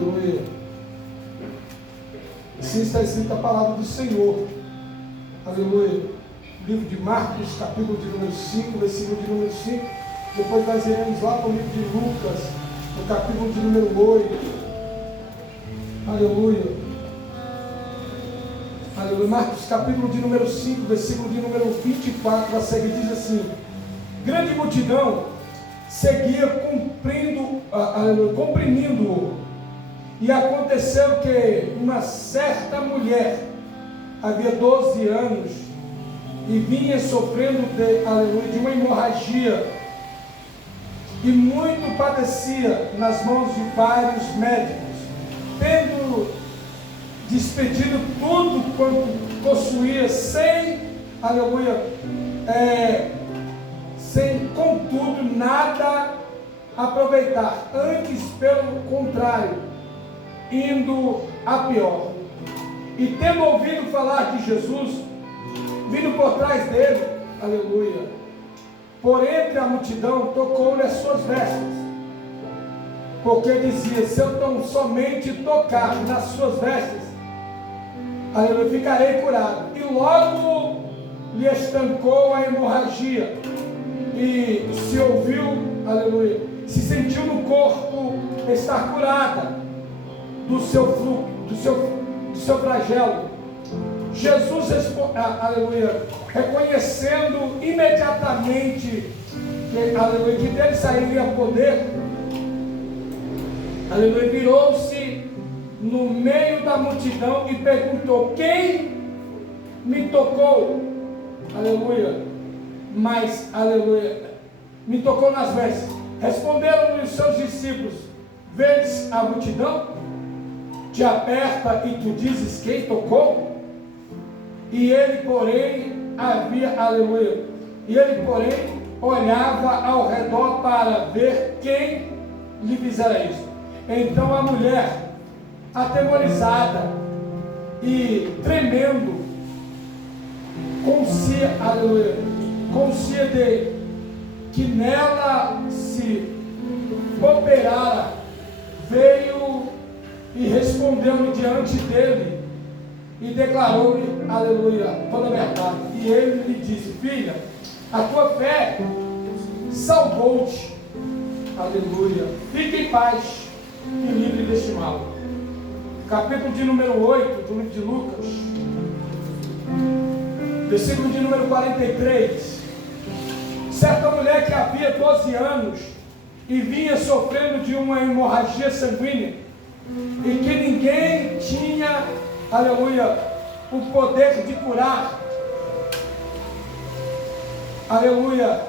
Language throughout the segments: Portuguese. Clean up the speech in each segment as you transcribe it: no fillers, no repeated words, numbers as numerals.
aleluia. Assim está escrita a palavra do Senhor, aleluia. Livro de Marcos, capítulo de número 5, versículo de número 5. Depois nós iremos lá para o livro de Lucas, no capítulo de número 8. Aleluia. Aleluia. Marcos, capítulo de número 5, versículo de número 24, a seguir diz assim: grande multidão seguia comprimindo-o. E aconteceu que uma certa mulher havia 12 anos e vinha sofrendo de uma hemorragia, e muito padecia nas mãos de vários médicos, tendo despedido tudo quanto possuía, sem contudo nada aproveitar, antes pelo contrário, indo a pior. E tendo ouvido falar de Jesus, vindo por trás dele, aleluia, por entre a multidão, tocou-lhe as suas vestes, porque dizia: se eu tão somente tocar nas suas vestes, aleluia, ficarei curado. E logo lhe estancou a hemorragia, e se ouviu, aleluia, se sentiu no corpo estar curada do seu fluxo, do seu flagelo. Jesus, aleluia, reconhecendo imediatamente que, aleluia, que dele sairia poder, aleluia, virou-se no meio da multidão e perguntou: quem me tocou? Aleluia. Mas, aleluia, me tocou nas vestes. Responderam-lhe os seus discípulos: vês a multidão? Te aperta e tu dizes: quem tocou? E ele, porém, olhava ao redor para ver quem lhe fizera isso. Então a mulher, atemorizada e tremendo, conscia de que nela se operara, veio e respondeu-lhe diante dele e declarou-lhe, aleluia, toda a verdade. E ele lhe disse: filha, a tua fé salvou-te, aleluia, fique em paz e livre deste mal. Capítulo de número 8 do livro de Lucas, versículo de número 43. Certa mulher que havia 12 anos e vinha sofrendo de uma hemorragia sanguínea, e que ninguém tinha, aleluia, o poder de curar, aleluia,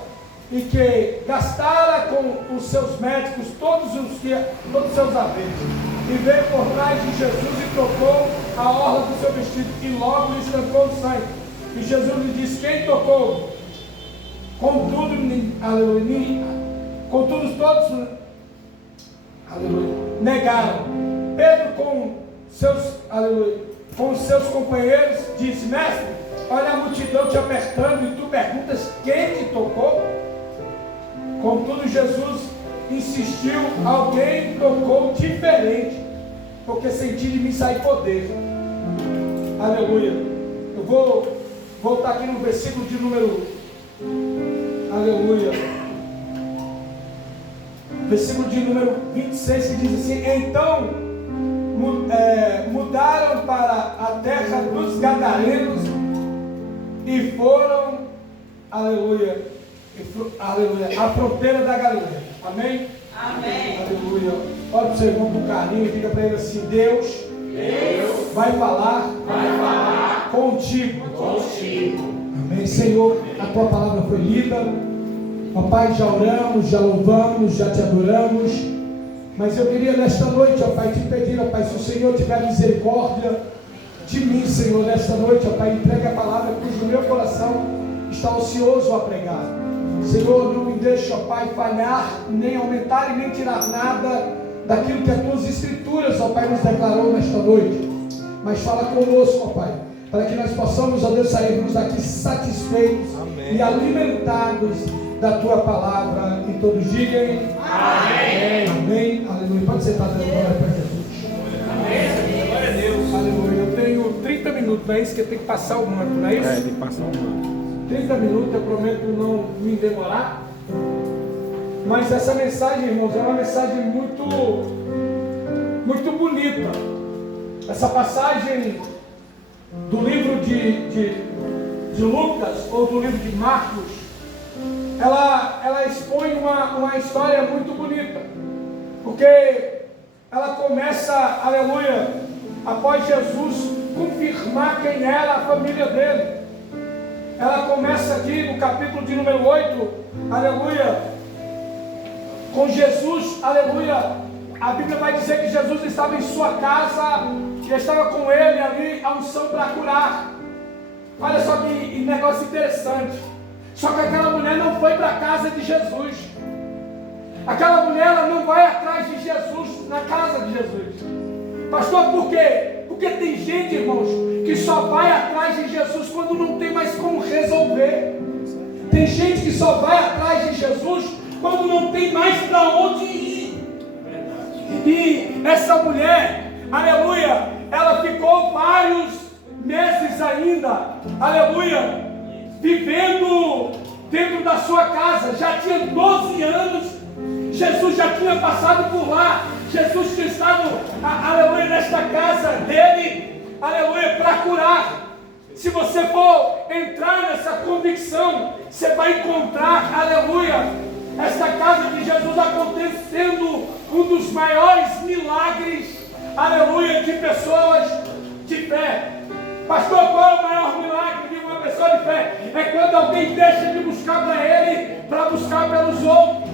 e que gastara com os seus médicos todos os seus haveres, e veio por trás de Jesus e tocou a orla do seu vestido, e logo lhe estancou o sangue. E Jesus lhe disse: quem tocou? Contudo, aleluia, contudo todos, aleluia, negaram. Pedro, com os seus companheiros, disse: mestre, olha a multidão te apertando e tu perguntas quem te tocou? Contudo, Jesus insistiu: alguém tocou diferente, porque senti de mim sair poder. Aleluia. Eu vou voltar aqui no versículo de número, aleluia, versículo de número 26, que diz assim: então mudaram para a terra dos Gadarenos e foram, aleluia, a fronteira da Galileia. Amém? Amém. Aleluia. Olha para o seu irmão com carinho e diga para ele assim: Deus vai falar contigo. Amém. Senhor, a tua palavra foi lida. Ó Pai, já oramos, já louvamos, já te adoramos. Mas eu queria nesta noite, ó Pai, te pedir, ó Pai, se o Senhor tiver misericórdia de mim, Senhor, nesta noite, ó Pai, entregue a palavra, cujo meu coração está ocioso a pregar. Senhor, não me deixe, ó Pai, falhar, nem aumentar e nem tirar nada daquilo que as tuas escrituras, ó Pai, nos declarou nesta noite. Mas fala conosco, ó Pai, para que nós possamos, ó Deus, sairmos daqui satisfeitos. Amém. E alimentados da tua palavra. E todos digam amém. Amém. Aleluia. Pode sentar, dando glória para Jesus. não é isso que tem que passar o manto, não é isso? Tem que passar o manto. 30 minutos, eu prometo não me demorar. Mas essa mensagem, irmãos, é uma mensagem muito bonita. Essa passagem do livro de Lucas, ou do livro de Marcos, ela expõe uma história muito bonita. Porque ela começa, aleluia, após Jesus confirmar quem era a família dele. Ela começa aqui no capítulo de número 8, aleluia, com Jesus, aleluia. A Bíblia vai dizer que Jesus estava em sua casa, e estava com ele ali a unção para curar. Olha só que negócio interessante. Só que aquela mulher não foi para a casa de Jesus. Aquela mulher, ela não vai atrás de Jesus, na casa de Jesus. Pastor, por quê? Porque tem gente, irmãos, que só vai atrás de Jesus quando não tem mais como resolver. Tem gente que só vai atrás de Jesus quando não tem mais para onde ir. E essa mulher, aleluia, ela ficou vários meses ainda, aleluia, vivendo dentro da sua casa. Já tinha 12 anos. Jesus já tinha passado por lá. Jesus tinha estado, aleluia, nesta casa dele, aleluia, para curar. Se você for entrar nessa convicção, você vai encontrar, aleluia, esta casa de Jesus acontecendo um dos maiores milagres, aleluia, de pessoas de fé. Pastor, qual é o maior milagre de uma pessoa de fé? É quando alguém deixa de buscar para ele, para buscar pelos outros.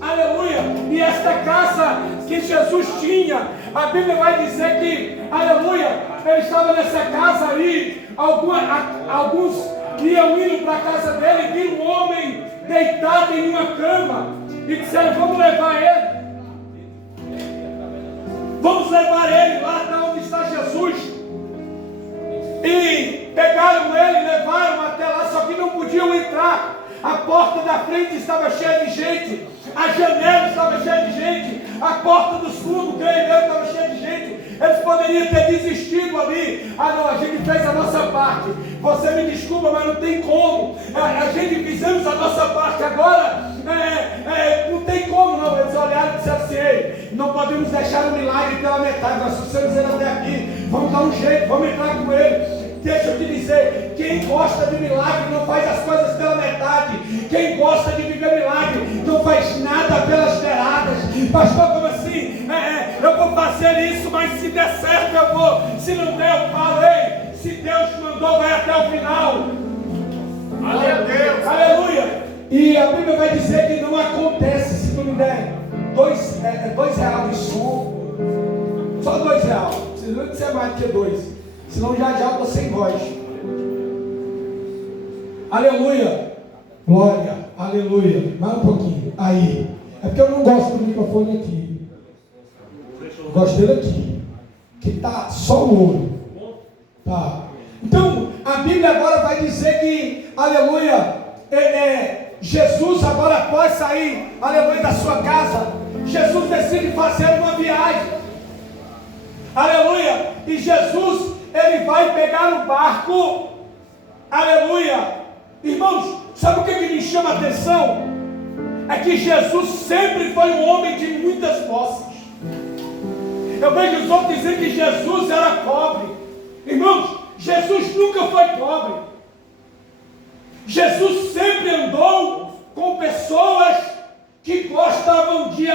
Aleluia. E esta casa que Jesus tinha, a Bíblia vai dizer que, aleluia, ele estava nessa casa aí. Alguns iam indo para a casa dele e viram um homem deitado em uma cama e disseram: vamos levar ele. Vamos levar ele lá de onde está Jesus. E pegaram ele, levaram até lá, só que não podiam entrar. A porta da frente estava cheia de gente, a janela estava cheia de gente, a porta dos fundos, creio eu, estava cheia de gente. Eles poderiam ter desistido ali. Ah não, a gente fez a nossa parte. Você me desculpa, mas não tem como. A gente fizemos a nossa parte. Agora, não tem como não. Eles olharam e disseram assim: ei, não podemos deixar o milagre pela metade. Nós estamos indo até aqui. Vamos dar um jeito, vamos entrar com ele. Deixa eu te dizer, quem gosta de milagre não faz as coisas pela metade. Quem gosta de viver milagre não faz nada pelas beiradas. Pastor, como assim? Eu vou fazer isso, mas se der certo eu vou. Se não der, eu paro. Ei, se Deus te mandou, vai até o final. Aleluia. Aleluia. E a Bíblia vai dizer que não acontece se tu me der R$2 de som. Só R$2. Precisa de ser mais do que 2. Senão já eu estou sem voz. Aleluia. Glória. Aleluia. Mais um pouquinho. Aí. É porque eu não gosto do microfone aqui. Gosto dele aqui. Que está só o ouro. Tá. Então, a Bíblia agora vai dizer que, aleluia, Jesus agora após sair, aleluia, da sua casa, Jesus decide fazer uma viagem. Aleluia. E Jesus, ele vai pegar o barco, aleluia. Irmãos, sabe o que me chama a atenção? É que Jesus sempre foi um homem de muitas posses. Eu vejo os outros dizendo que Jesus era pobre. Irmãos, Jesus nunca foi pobre. Jesus sempre andou com pessoas que gostavam de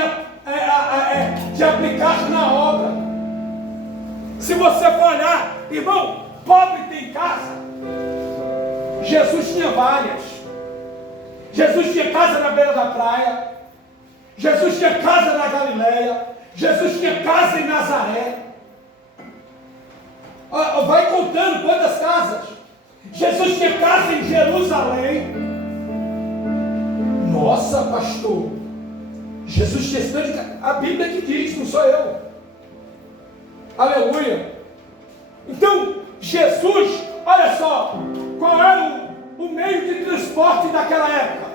aplicar na obra. Se você for olhar, irmão, pobre tem casa. Jesus tinha várias. Jesus tinha casa na beira da praia. Jesus tinha casa na Galileia. Jesus tinha casa em Nazaré. Vai contando quantas casas. Jesus tinha casa em Jerusalém. Nossa, pastor, Jesus tinha estande de casa. A Bíblia que diz, não sou eu. Aleluia. Então, Jesus, olha só, qual era o meio de transporte daquela época?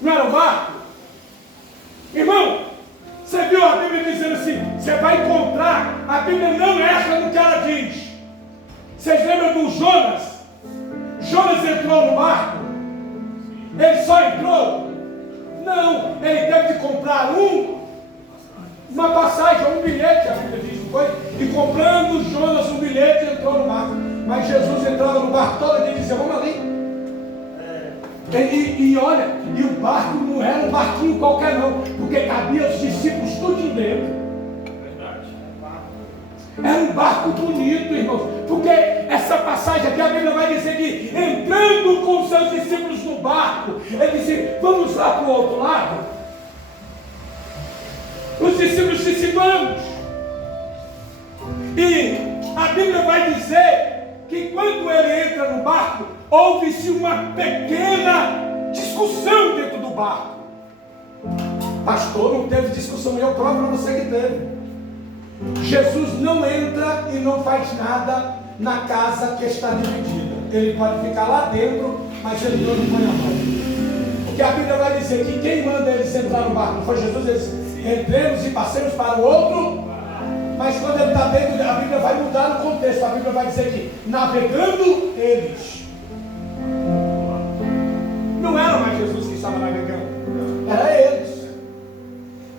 Não era o barco? Irmão, você viu a Bíblia dizendo assim, você vai encontrar, a Bíblia não erra no que ela diz. Vocês lembram do Jonas? Jonas entrou no barco? Ele só entrou? Não, ele teve de comprar uma passagem, um bilhete, a Bíblia diz, não foi? E comprando Jonas um bilhete, entrou no barco. Mas Jesus entrava no barco todo dia e dizia, vamos ali. E olha, e o barco não era um barquinho qualquer não, porque cabia os discípulos tudo dentro. Era um barco bonito, irmãos, porque essa passagem aqui a Bíblia vai dizer que entrando com seus discípulos no barco, ele disse, vamos lá para o outro lado. Os discípulos disse, vamos. E a Bíblia vai dizer que quando ele entra no barco, houve-se uma pequena discussão dentro do barco. Pastor, não teve discussão, eu próprio para você que teve. Jesus não entra e não faz nada na casa que está dividida. Ele pode ficar lá dentro, mas ele não põe a mão. Porque a Bíblia vai dizer que quem manda eles entrar no barco não foi Jesus, eles entremos e passemos para o outro. Mas quando ele está dentro, a Bíblia vai mudar o contexto. A Bíblia vai dizer que navegando eles. Não era mais Jesus que estava navegando, era eles.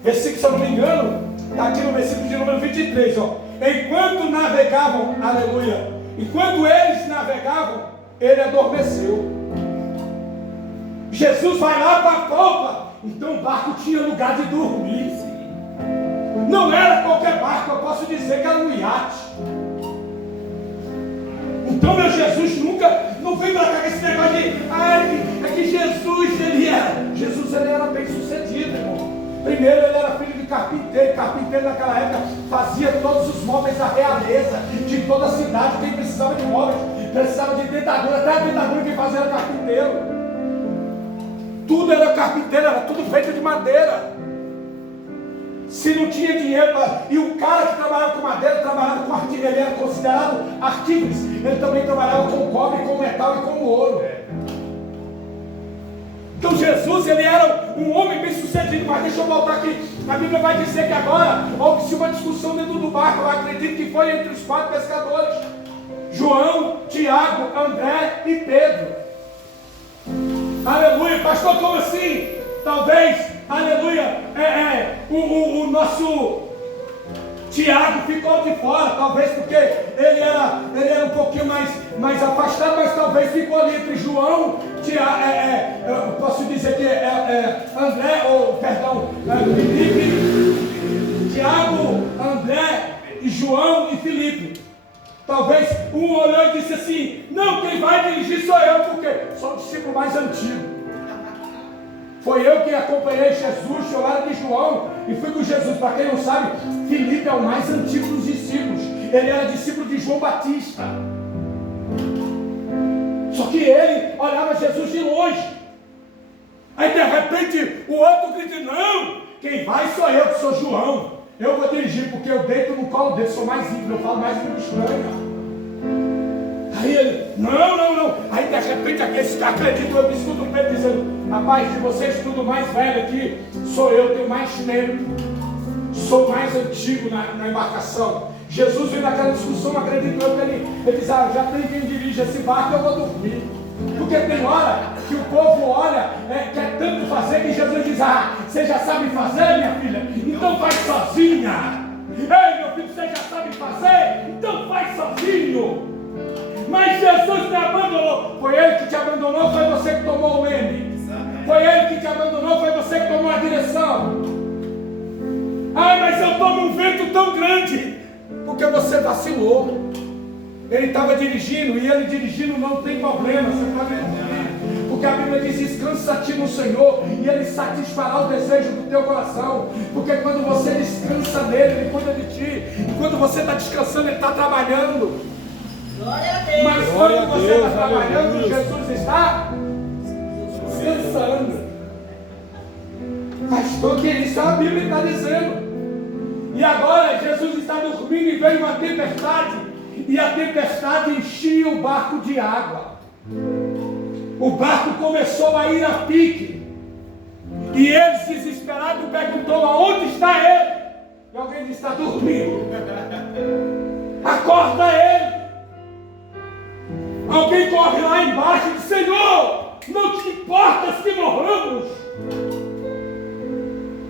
Versículo, se eu não me engano, está aqui no versículo de número 23, ó. Enquanto navegavam, aleluia, enquanto eles navegavam, ele adormeceu. Jesus vai lá para a popa, então o barco tinha lugar de dormir. Não era qualquer barco, eu posso dizer que era um iate. Então meu Jesus nunca, não vem para cá com esse negócio de, é que Jesus ele era bem sucedido, irmão. Primeiro ele era filho de carpinteiro naquela época fazia todos os móveis da realeza, de toda a cidade. Quem precisava de móveis, precisava de dentadura, até a dentadura quem fazia era carpinteiro. Tudo era carpinteiro, era tudo feito de madeira. Se não tinha dinheiro, e o cara que trabalhava com madeira, trabalhava com artífice, ele era considerado artífice, ele também trabalhava com cobre, com metal e com ouro. Então Jesus, ele era um homem bem sucedido, mas deixa eu voltar aqui, a Bíblia vai dizer que agora houve-se uma discussão dentro do barco, eu acredito que foi entre os 4 pescadores, João, Tiago, André e Pedro. Aleluia, pastor, como assim? Talvez, aleluia, o nosso Tiago ficou de fora, talvez porque ele era um pouquinho mais afastado, mas talvez ficou ali entre João, eu posso dizer que André, Felipe, Tiago, André, e João e Felipe. Talvez um olhou e disse assim, não, quem vai dirigir sou eu, porque sou o discípulo mais antigo. Foi eu que acompanhei Jesus, eu era de João e fui com Jesus. Para quem não sabe, Filipe é o mais antigo dos discípulos. Ele era discípulo de João Batista. Só que ele olhava Jesus de longe. Aí de repente o outro grita, não, quem vai sou eu, que sou João. Eu vou dirigir porque eu deito no colo dele, sou mais íntimo, eu falo mais língua estranha. Aí ele, não. Aí de repente aqueles que acreditam, eu me escuto o Pedro dizendo, rapaz, de vocês tudo mais velho aqui, sou eu, tenho mais tempo, sou mais antigo na embarcação. Jesus veio naquela discussão, acredito eu, que ele diz, já tem quem dirige esse barco, eu vou dormir. Porque tem hora que o povo olha, quer tanto fazer, que Jesus diz, você já sabe fazer, minha filha? Então faz sozinha. Ei, meu filho, você já sabe fazer? Então faz sozinho. Mas Jesus te abandonou. Foi Ele que te abandonou, foi você que tomou o leme. Foi Ele que te abandonou, foi você que tomou a direção. Mas eu estou num vento tão grande, porque você vacilou. Ele estava dirigindo, e ele dirigindo não tem problema, você está vendo? Porque a Bíblia diz, descansa-te no Senhor, e Ele satisfará o desejo do teu coração. Porque quando você descansa nele, Ele cuida de ti. E quando você está descansando, Ele está trabalhando. Glória a Deus. Mas quando você está trabalhando, Jesus está descansando. Pastor, que isso a Bíblia está dizendo. E agora Jesus está dormindo e veio uma tempestade. E a tempestade enchia o barco de água. O barco começou a ir a pique. E eles, desesperados, perguntou, aonde está ele? E alguém disse, está dormindo. Acorda ele. Alguém corre lá embaixo e diz: Senhor, não te importas que morramos?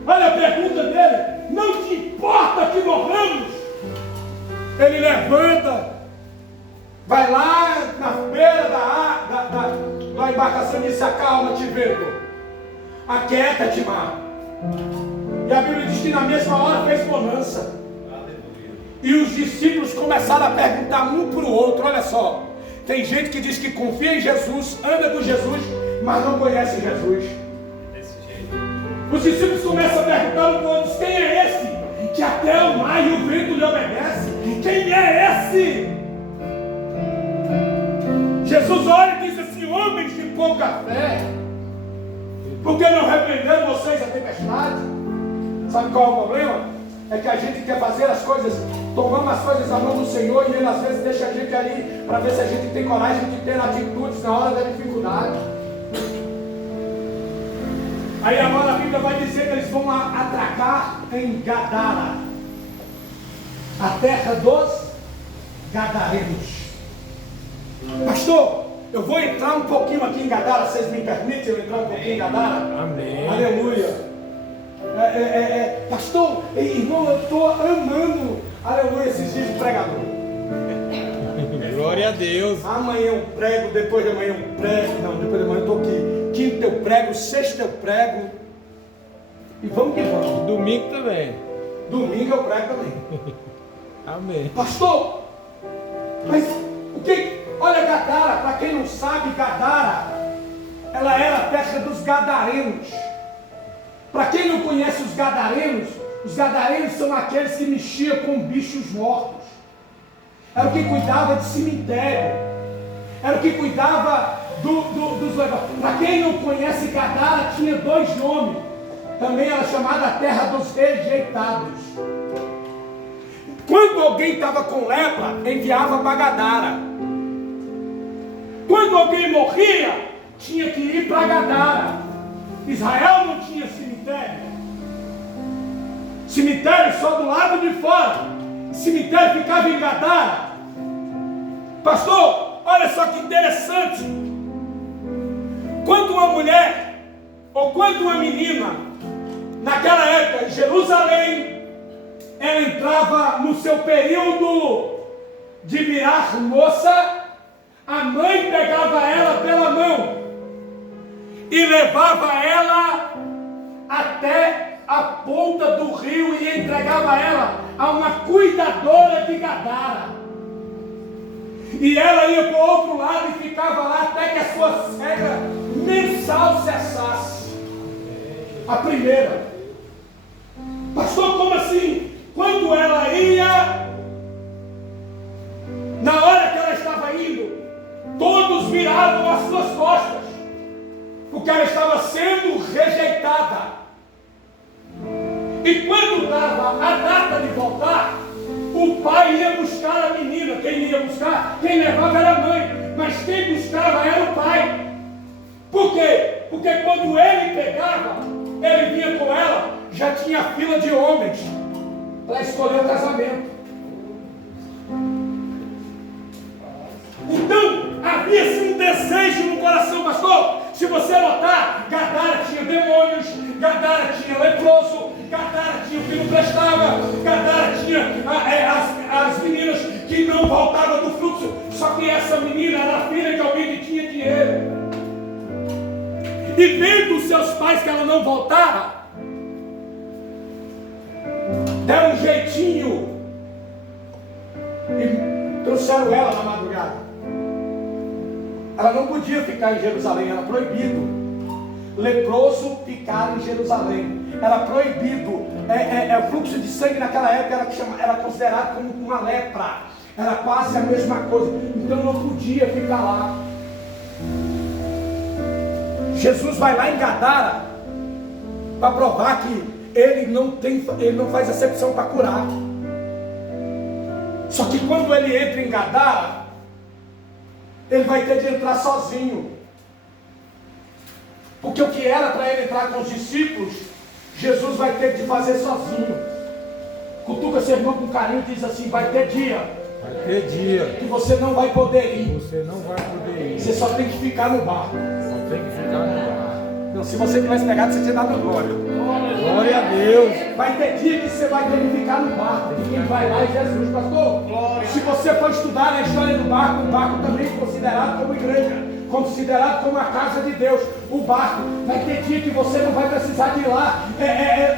Olha a pergunta dele: não te importa que morramos? Ele levanta, vai lá na beira da embarcação e diz: acalma-te, vento, aquieta-te, mar. E a Bíblia diz que na mesma hora fez bonança. E os discípulos começaram a perguntar um para o outro. Olha só, tem gente que diz que confia em Jesus, anda com Jesus, mas não conhece Jesus. Os discípulos começam a perguntar um para o outro: quem é esse que até o mar e o vento lhe obedece? Quem é esse? Jesus olha e diz assim: homens de pouca fé, por que não repreenderam vocês a tempestade? Sabe qual é o problema? É que a gente quer fazer as coisas, tomamos as coisas na mão do Senhor, e Ele às vezes deixa a gente ali para ver se a gente tem coragem de ter atitudes na hora da dificuldade. Aí agora a Bíblia vai dizer que eles vão atracar em Gadara, a terra dos Gadarenos. Pastor, eu vou entrar um pouquinho aqui em Gadara, vocês me permitem eu entrar um pouquinho em Gadara? Amém. Aleluia. Pastor, irmão, eu estou amando, aleluia, esses dias de pregador. Glória a Deus. Amanhã eu prego, depois de amanhã eu prego. Não, depois de amanhã eu estou aqui. Quinta eu prego, sexta eu prego. E vamos que vamos. Domingo também. Domingo eu prego também. Amém. Pastor, mas o que? Olha, Gadara, para quem não sabe, Gadara, ela era a terra dos Gadarenos. Para quem não conhece os Gadarenos são aqueles que mexiam com bichos mortos. Era o que cuidava de cemitério. Era o que cuidava dos levados. Para quem não conhece, Gadara tinha 2 nomes. Também era chamada a terra dos rejeitados. Quando alguém estava com lepra, enviava para Gadara. Quando alguém morria, tinha que ir para Gadara. Israel não tinha cemitério. Cemitério só do lado de fora. Cemitério ficava em Gadara. Pastor, olha só que interessante. Quando uma mulher, ou quando uma menina, naquela época, em Jerusalém, ela entrava no seu período de virar moça, a mãe pegava ela pela mão e levava ela até a ponta do rio e entregava ela a uma cuidadora de Gadara. E ela ia para o outro lado e ficava lá até que a sua cega mensal cessasse. A primeira. Pastor, como assim? Quando ela ia, na hora que ela estava indo, todos viravam as suas costas, porque ela estava sendo rejeitada. E quando dava a data de voltar, o pai ia buscar a menina. Quem ia buscar? Quem levava era a mãe, mas quem buscava era o pai. Por quê? Porque quando ele pegava, ele vinha com ela, já tinha fila de homens para escolher o casamento. Então, havia-se um desejo no coração, pastor. Se você notar, Gadara tinha demônios, Gadara tinha leproso, Gadara tinha o que não prestava, Gadara tinha as meninas que não voltavam do fluxo. Só que essa menina era filha de alguém que tinha dinheiro. E vendo os seus pais que ela não voltava, deram um jeitinho e trouxeram ela na madrugada. Ela não podia ficar em Jerusalém, era proibido. Leproso ficar em Jerusalém era proibido. O fluxo de sangue naquela época era considerado como uma lepra. Era quase a mesma coisa. Então não podia ficar lá. Jesus vai lá em Gadara para provar que ele não faz acepção para curar. Só que quando ele entra em Gadara, ele vai ter de entrar sozinho. Porque o que era para ele entrar com os discípulos, Jesus vai ter de fazer sozinho. Cutuca seu irmão com carinho e diz assim: vai ter dia Vai ter dia que você não vai poder ir. você não vai poder ir. Você só tem que ficar no barco. Só tem que ficar no bar. Não, se você tivesse pegado, você tinha dado glória. Glória a Deus. Vai ter dia que você vai ter que ficar no barco. E quem vai lá é Jesus, pastor. Se você for estudar a história do barco, o barco também é considerado como igreja, considerado como a casa de Deus. O barco, vai ter dia que você não vai precisar de ir lá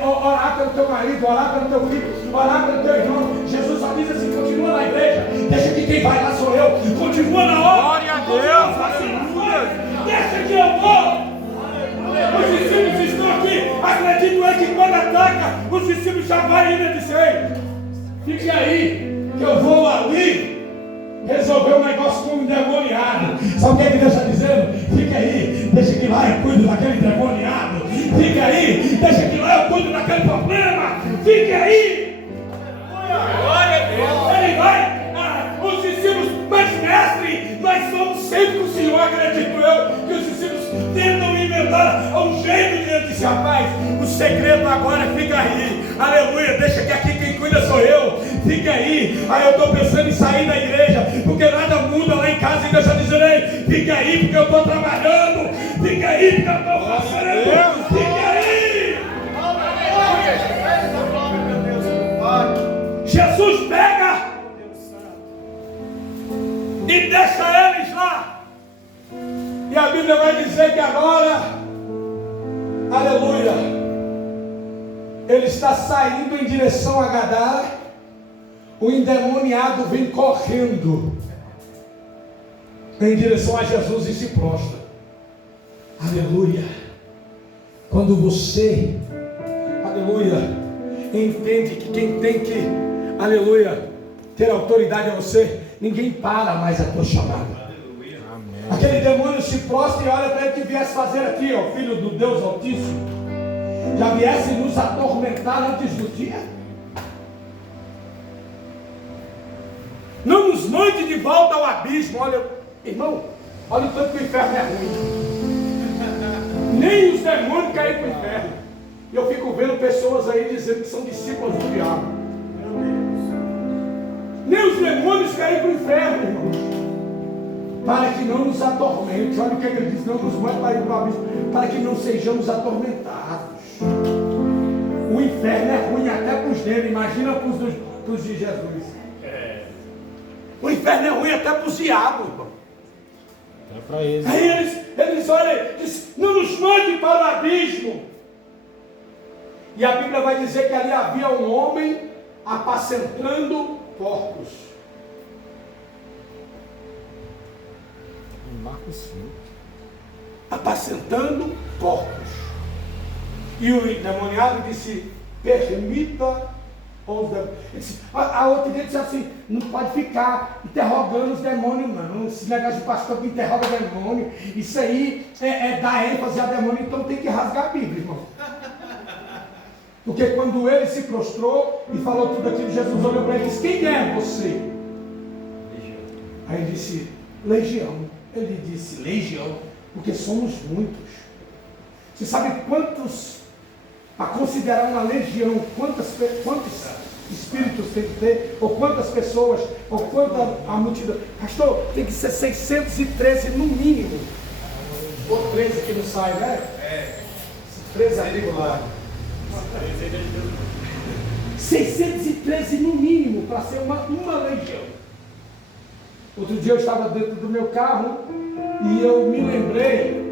orar pelo teu marido, orar pelo teu filho, orar pelo teu irmão. Jesus só diz assim: continua na igreja, deixa que quem vai lá sou eu. Continua na obra. Glória a Deus. Aleluia. Deixa que eu vou. Os discípulos estão aqui. Acredito é que quando ataca, os discípulos já vão ainda dizer: fique aí, que eu vou ali resolver um negócio com um endemoniado. Sabe o que Deus está dizendo? Fique aí, deixa que lá eu cuido daquele endemoniado. Fique aí, deixa que lá eu cuido daquele problema. Fique aí. Glória a Deus. Ele vai. Os discípulos, mas mestre, nós somos sempre com o Senhor, acredito eu, que os discípulos tentam inventar um jeito de ele disse: rapaz, o segredo agora é fica aí, aleluia, deixa que aqui quem cuida sou eu, fica aí. Aí eu estou pensando em sair da igreja, porque nada muda lá em casa, e Deus está dizendo: ei, fica aí, porque eu estou trabalhando, fica aí, porque eu estou fazendo, fica aí. Jesus pega e deixa eles lá. E a Bíblia vai dizer que agora, aleluia, ele está saindo em direção a Gadara. O endemoniado vem correndo em direção a Jesus e se prostra. Aleluia. Quando você, aleluia, entende que quem tem que, aleluia, ter autoridade é você, ninguém para mais a tua chamada. Aquele demônio se prostra e olha para ele que viesse fazer aqui, ó, filho do Deus Altíssimo, já viesse nos atormentar antes do dia. Não nos mande de volta ao abismo. Olha, irmão, olha o tanto que o inferno é ruim. Nem os demônios caem para o inferno. E eu fico vendo pessoas aí dizendo que são discípulos do diabo. Nem os demônios caem para o inferno, irmãos. Para que não nos atormente. Olha o que ele diz: não nos mande para ir para o abismo, para que não sejamos atormentados. O inferno é ruim até para os dele. Imagina para os de Jesus. O inferno é ruim até para os diabos, irmão. É para eles. Aí eles olham, diz: não nos mande para o abismo. E a Bíblia vai dizer que ali havia um homem apacentando porcos. Marcos 5. Apacentando porcos. E o endemoniado disse: permita os demônios. A outra dele disse assim: não pode ficar interrogando os demônios, não. Esse negócio de pastor que interroga demônio, isso aí é dar ênfase a demônio, então tem que rasgar a Bíblia, irmão. Porque quando ele se prostrou e falou tudo aquilo, Jesus olhou para ele e disse: quem é você? Legião. Aí ele disse: legião. Ele disse: legião, porque somos muitos. Você sabe quantos, a considerar uma legião, quantos espíritos tem que ter, ou quantas pessoas, ou quanta a multidão? Pastor, tem que ser 613 no mínimo. Ou 13 que não sai, né? 13 ali lá. 613 no mínimo para ser uma legião. Outro dia eu estava dentro do meu carro e eu me lembrei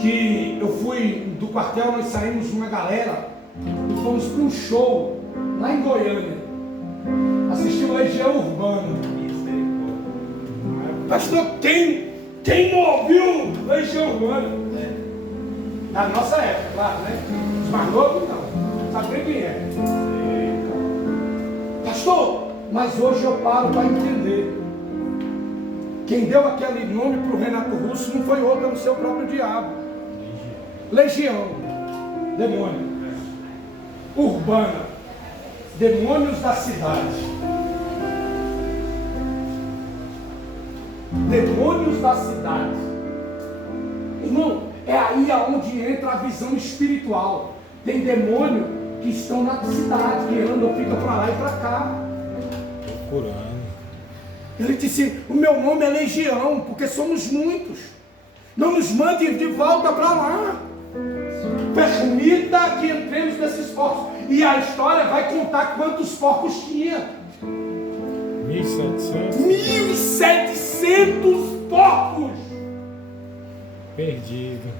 que eu fui do quartel, nós saímos uma galera e fomos para um show lá em Goiânia, assistiu Legião Urbana. Pastor, quem não ouviu Legião Urbana? Na nossa época, claro, né? Os mais novos não, sabe nem quem é. Pastor, mas hoje eu paro para entender. Quem deu aquele nome para o Renato Russo não foi outro, é o seu próprio diabo. Legião, demônio. Urbana, demônios da cidade. Demônios da cidade. Irmão, é aí aonde entra a visão espiritual. Tem demônio que estão na cidade, que andam, ficam para lá e para cá. por ano. Ele disse, o meu nome é Legião, porque somos muitos. Não nos mande de volta para lá. Permita que entremos nesses porcos. E a história vai contar quantos porcos tinha. 1.700. 1.700 porcos. Perdido.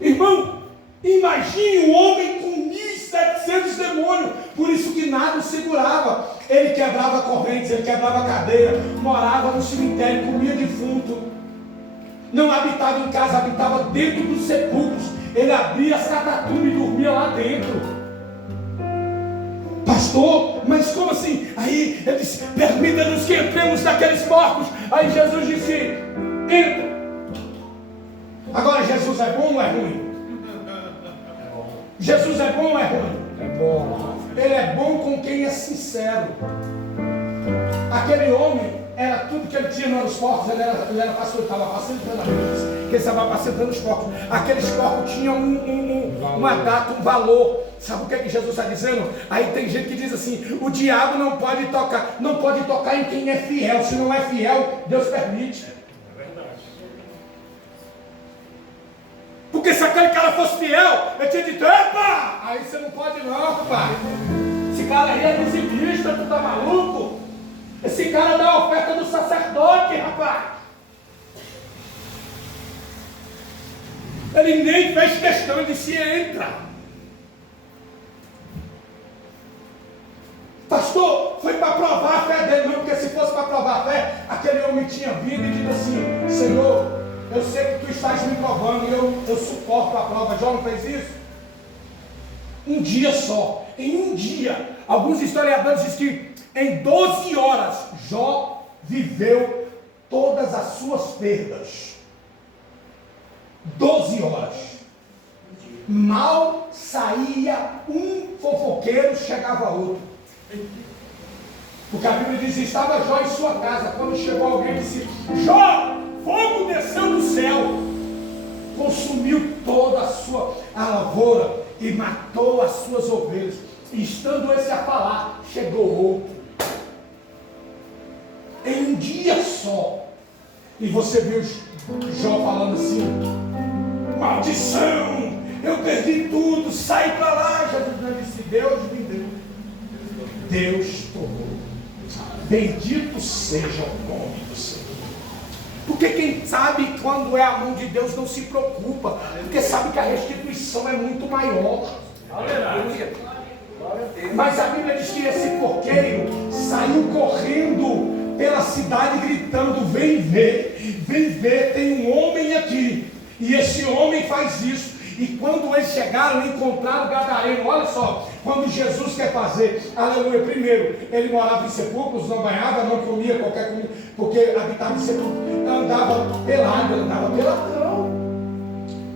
Irmão, imagine um homem com 1.700 demônios. Por isso que nada o segurava. Ele quebrava correntes, ele quebrava cadeia, morava no cemitério, comia defunto. Não habitava em casa, habitava dentro dos sepulcros. Ele abria as catatumbas e dormia lá dentro. Pastor, mas como assim? Aí ele disse, permita-nos que entremos naqueles porcos. Aí Jesus disse, entra. Agora Jesus é bom ou é ruim? Jesus é bom ou é ruim? É bom. Ele é bom com quem é sincero. Aquele homem, era tudo que ele tinha nos porcos, ele era pastor, estava facilitando a vida, que ele estava facilitando os porcos. Aqueles porcos tinham uma data, um valor. Sabe o que Jesus está dizendo? Aí tem gente que diz assim, o diabo não pode tocar em quem é fiel. Se não é fiel, Deus permite. Porque se aquele cara fosse fiel, ele tinha dito, epa, aí você não pode não, rapaz. Esse cara aí é dizimista, tu tá maluco? Esse cara dá a oferta do sacerdote, rapaz. Ele nem fez questão, ele disse, entra. Pastor, foi para provar a fé dele, não, porque se fosse para provar a fé, aquele homem tinha vindo e dito assim, Senhor, eu sei que tu estás me provando e eu suporto a prova. Jó não fez isso? Um dia só. Em um dia. Alguns historiadores dizem que em 12 horas Jó viveu todas as suas perdas. 12 horas. Mal saía um fofoqueiro, chegava outro. Porque a Bíblia diz, estava Jó em sua casa. Quando chegou alguém e disse, Jó, fogo desceu do céu, consumiu toda a sua lavoura e matou as suas ovelhas. E estando esse a falar, chegou outro. Em um dia só. E você viu Jó falando assim, maldição, eu perdi tudo, sai para lá. Jesus disse, Deus me deu, Deus tomou. Bendito seja o nome do Senhor. Porque quem sabe quando é a mão de Deus não se preocupa, porque sabe que a restituição é muito maior. Aleluia. Mas a Bíblia diz que esse porqueiro saiu correndo pela cidade gritando, vem ver, tem um homem aqui. E esse homem faz isso. E quando eles chegaram, encontraram o gadareno. Olha só, quando Jesus quer fazer, aleluia, primeiro, ele morava em sepulcros, não banhava, não comia qualquer comida, porque habitava em sepulcros, andava pelado, andava peladão.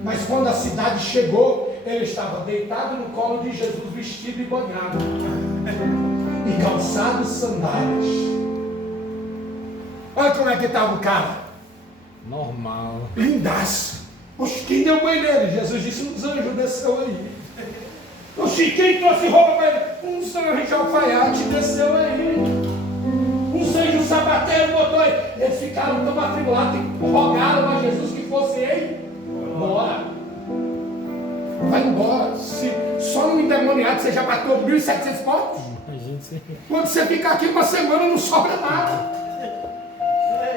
Mas quando a cidade chegou, ele estava deitado no colo de Jesus, vestido e banhado, e calçado sandálias. Olha como é que estava o cara. Normal. Lindaço. Oxe, quem deu banho nele? Jesus disse, uns anjos desceu aí. Oxe, quem trouxe roupa para ele? Uns anjos de alfaiate desceu aí. Uns anjos sabateiros botou aí. Eles ficaram tão atribulados e rogaram a Jesus que fosse ele. Bora. Vai embora. Se só no endemoniado você já bateu 1.700 porcos. Quando você ficar aqui uma semana não sobra nada.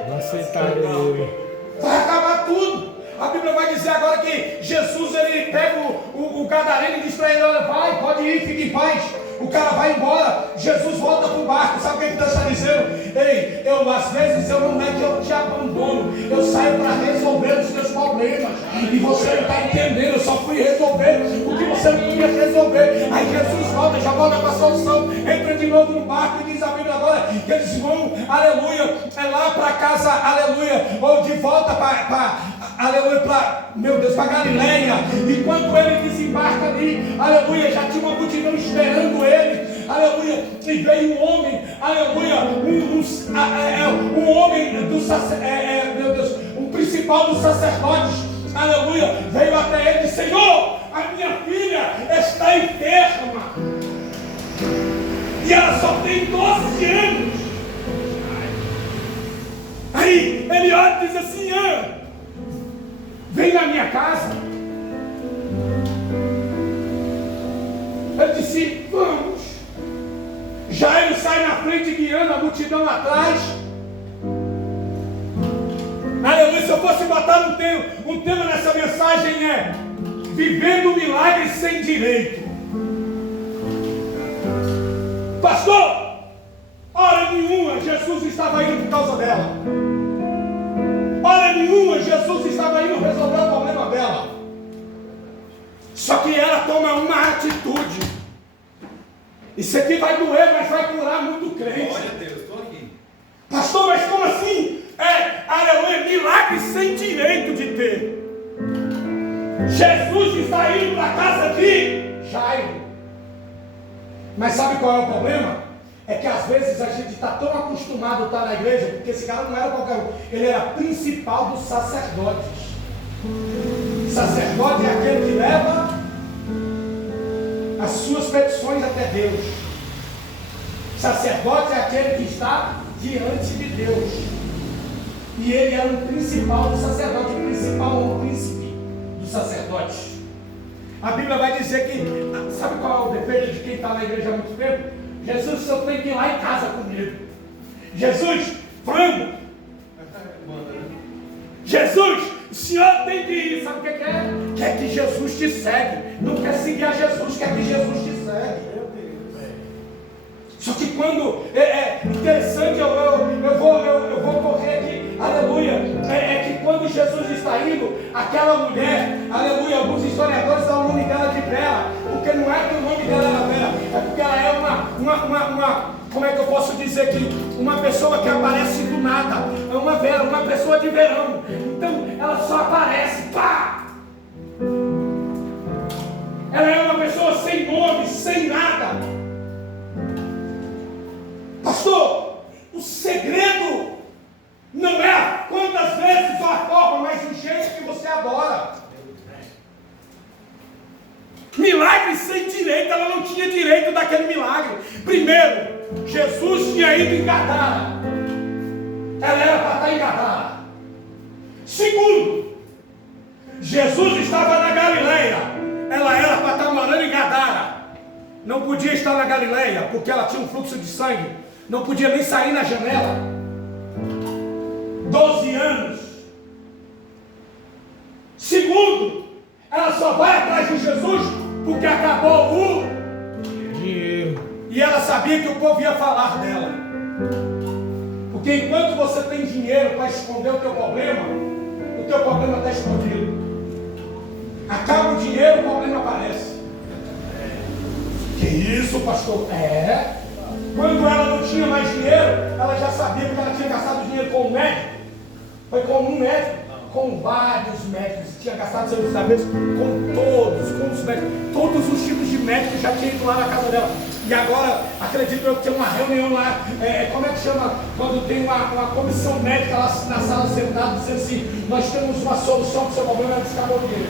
Não aceitaram ele. Vai acabar tudo. A Bíblia vai dizer agora que Jesus, ele pega o gadareno e diz para ele, olha, vai, pode ir, fique em paz. O cara vai embora, Jesus volta para o barco. Sabe o que Deus está dizendo? Ei, às vezes eu não é que eu te abandono, eu saio para resolver os teus problemas. E você não está entendendo, eu só fui resolver o que você não podia resolver. Aí Jesus volta, já volta para a solução, entra de novo no barco e diz a Bíblia agora que eles vão, aleluia, lá para casa, aleluia, ou de volta aleluia, para Galileia. E quando ele desembarca ali, aleluia, já tinha uma multidão esperando ele, aleluia, e veio um homem, aleluia, um homem meu Deus, o principal dos sacerdotes, aleluia, veio até ele e disse, Senhor, a minha filha está enferma, e ela só tem 12 anos. ele olha e diz assim: vem na minha casa. Ele disse: vamos. Jairo sai na frente guiando a multidão atrás. Aleluia. Se eu fosse botar um tema nessa mensagem é vivendo milagres sem direito. Pastor, hora nenhuma Jesus estava indo por causa dela. Hora nenhuma Jesus estava indo resolver o problema dela. Só que ela toma uma atitude. Isso aqui vai doer, mas vai curar muito crente. Glória a Deus, estou aqui. Pastor, mas como assim? Aleluia, milagre sem direito de ter. Jesus está indo para a casa de Jairo. Mas sabe qual é o problema? É que às vezes a gente está tão acostumado a estar na igreja, porque esse cara não era qualquer um, ele era principal dos sacerdotes. Sacerdote é aquele que leva as suas petições até Deus. Sacerdote é aquele que está diante de Deus. E ele era um principal do sacerdote, o principal ou o príncipe do sacerdote. A Bíblia vai dizer que, sabe qual é o defeito de quem está na igreja há muito tempo? Jesus, só tem que ir lá em casa comigo. Jesus, frango. Jesus, o senhor tem que ir. Sabe o que é? Quer que Jesus te segue. Não quer seguir a Jesus, quer que Jesus te segue. Só que quando é interessante, eu vou correr aqui, aleluia. É que quando Jesus está indo, aquela mulher, aleluia, alguns historiadores dão o nome dela de Vera, porque não é que o nome dela era Vera, é porque ela é uma como é que eu posso dizer aqui? Uma pessoa que aparece do nada, é uma Vera, uma pessoa de verão. Então ela só aparece, pá! Ela é uma pessoa sem nome, sem nada. Pastor, o segredo não é quantas vezes ou a forma, mas o jeito que você adora. Milagre sem direito, ela não tinha direito daquele milagre. Primeiro, Jesus tinha ido em Gadara. Ela era para estar em Gadara. Segundo, Jesus estava na Galileia. Ela era para estar morando em Gadara. Não podia estar na Galileia, porque ela tinha um fluxo de sangue. Não podia nem sair na janela. 12 anos. Segundo, ela só vai atrás de Jesus porque acabou o dinheiro. E ela sabia que o povo ia falar dela. Porque enquanto você tem dinheiro para esconder o teu problema está escondido. Acaba o dinheiro, o problema aparece. Que isso, pastor? Quando ela não tinha mais dinheiro, ela já sabia que ela tinha gastado dinheiro com um médico. Foi com um médico, com vários médicos. Tinha gastado seus saberes com os médicos. Todos os tipos de médicos já tinham ido lá na casa dela. E agora, acredito eu que tem uma reunião lá, como é que chama? Quando tem uma comissão médica lá na sala sentada, dizendo assim: nós temos uma solução para o seu problema, ela descabou o dinheiro.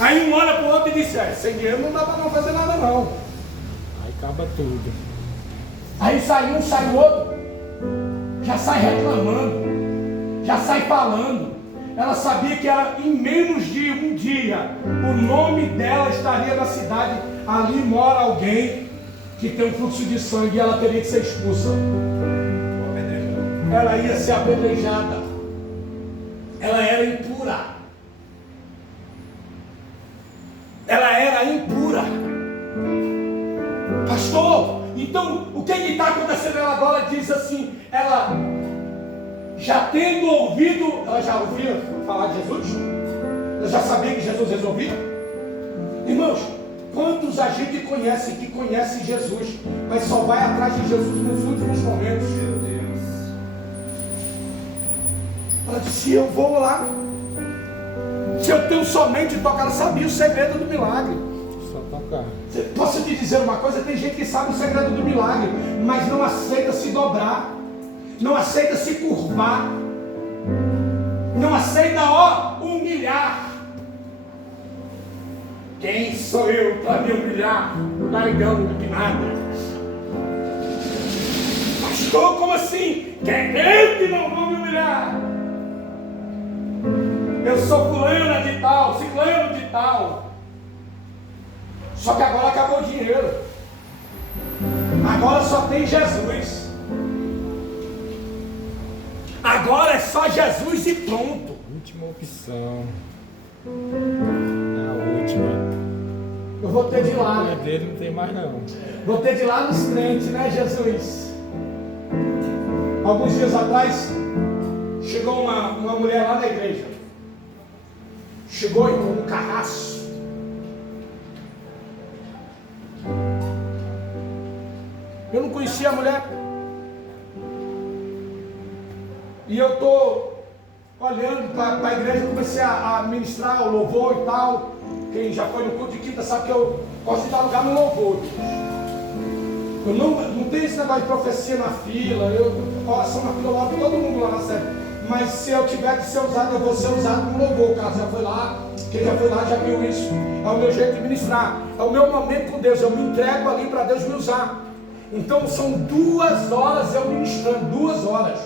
Aí um olha para o outro e diz: sem dinheiro não dá para não fazer nada não. Aí acaba tudo. Aí sai um, sai o outro, já sai reclamando, já sai falando. Ela sabia que em menos de um dia o nome dela estaria na cidade. Ali mora alguém que tem um fluxo de sangue e ela teria que ser expulsa. Ela ia ser apedrejada. Ela era impura. Ela era impura. Pastor, então o que está acontecendo? Ela agora diz assim, ela já tendo ouvido, ela já ouvia falar de Jesus? Ela já sabia que Jesus resolvia? Irmãos, quantos a gente conhece que conhece Jesus, mas só vai atrás de Jesus nos últimos momentos? Meu Deus. Ela disse: eu vou lá. Se eu tenho somente tocar, ela sabia o segredo do milagre. Só tocar. Posso te dizer uma coisa? Tem gente que sabe o segredo do milagre, mas não aceita se dobrar, não aceita se curvar, não aceita humilhar. Quem sou eu para me humilhar? Narigão empinado. Pastor, como assim? Querendo não vão me humilhar. Eu sou fulana de tal, ciclano de tal. Só que agora acabou o dinheiro. Agora só tem Jesus. Agora é só Jesus e pronto. Última opção. A última. Eu vou ter de ir lá, A né? dele não tem mais não. Vou ter de ir lá nos crentes, né, Jesus? Alguns dias atrás, chegou uma mulher lá na igreja. Chegou com um carrasco. Eu não conhecia a mulher. E eu estou olhando para a igreja, comecei a ministrar o louvor e tal. Quem já foi no culto de quinta sabe que eu gosto de dar lugar no louvor. Eu não tenho esse negócio de profecia na fila, oração na fila, eu oro todo mundo lá na sede. Mas se eu tiver que ser usado, eu vou ser usado no louvor. Caso já foi lá, quem já foi lá já viu isso. É o meu jeito de ministrar, é o meu momento com Deus. Eu me entrego ali para Deus me usar. Então são 2 horas eu ministrando, 2 horas.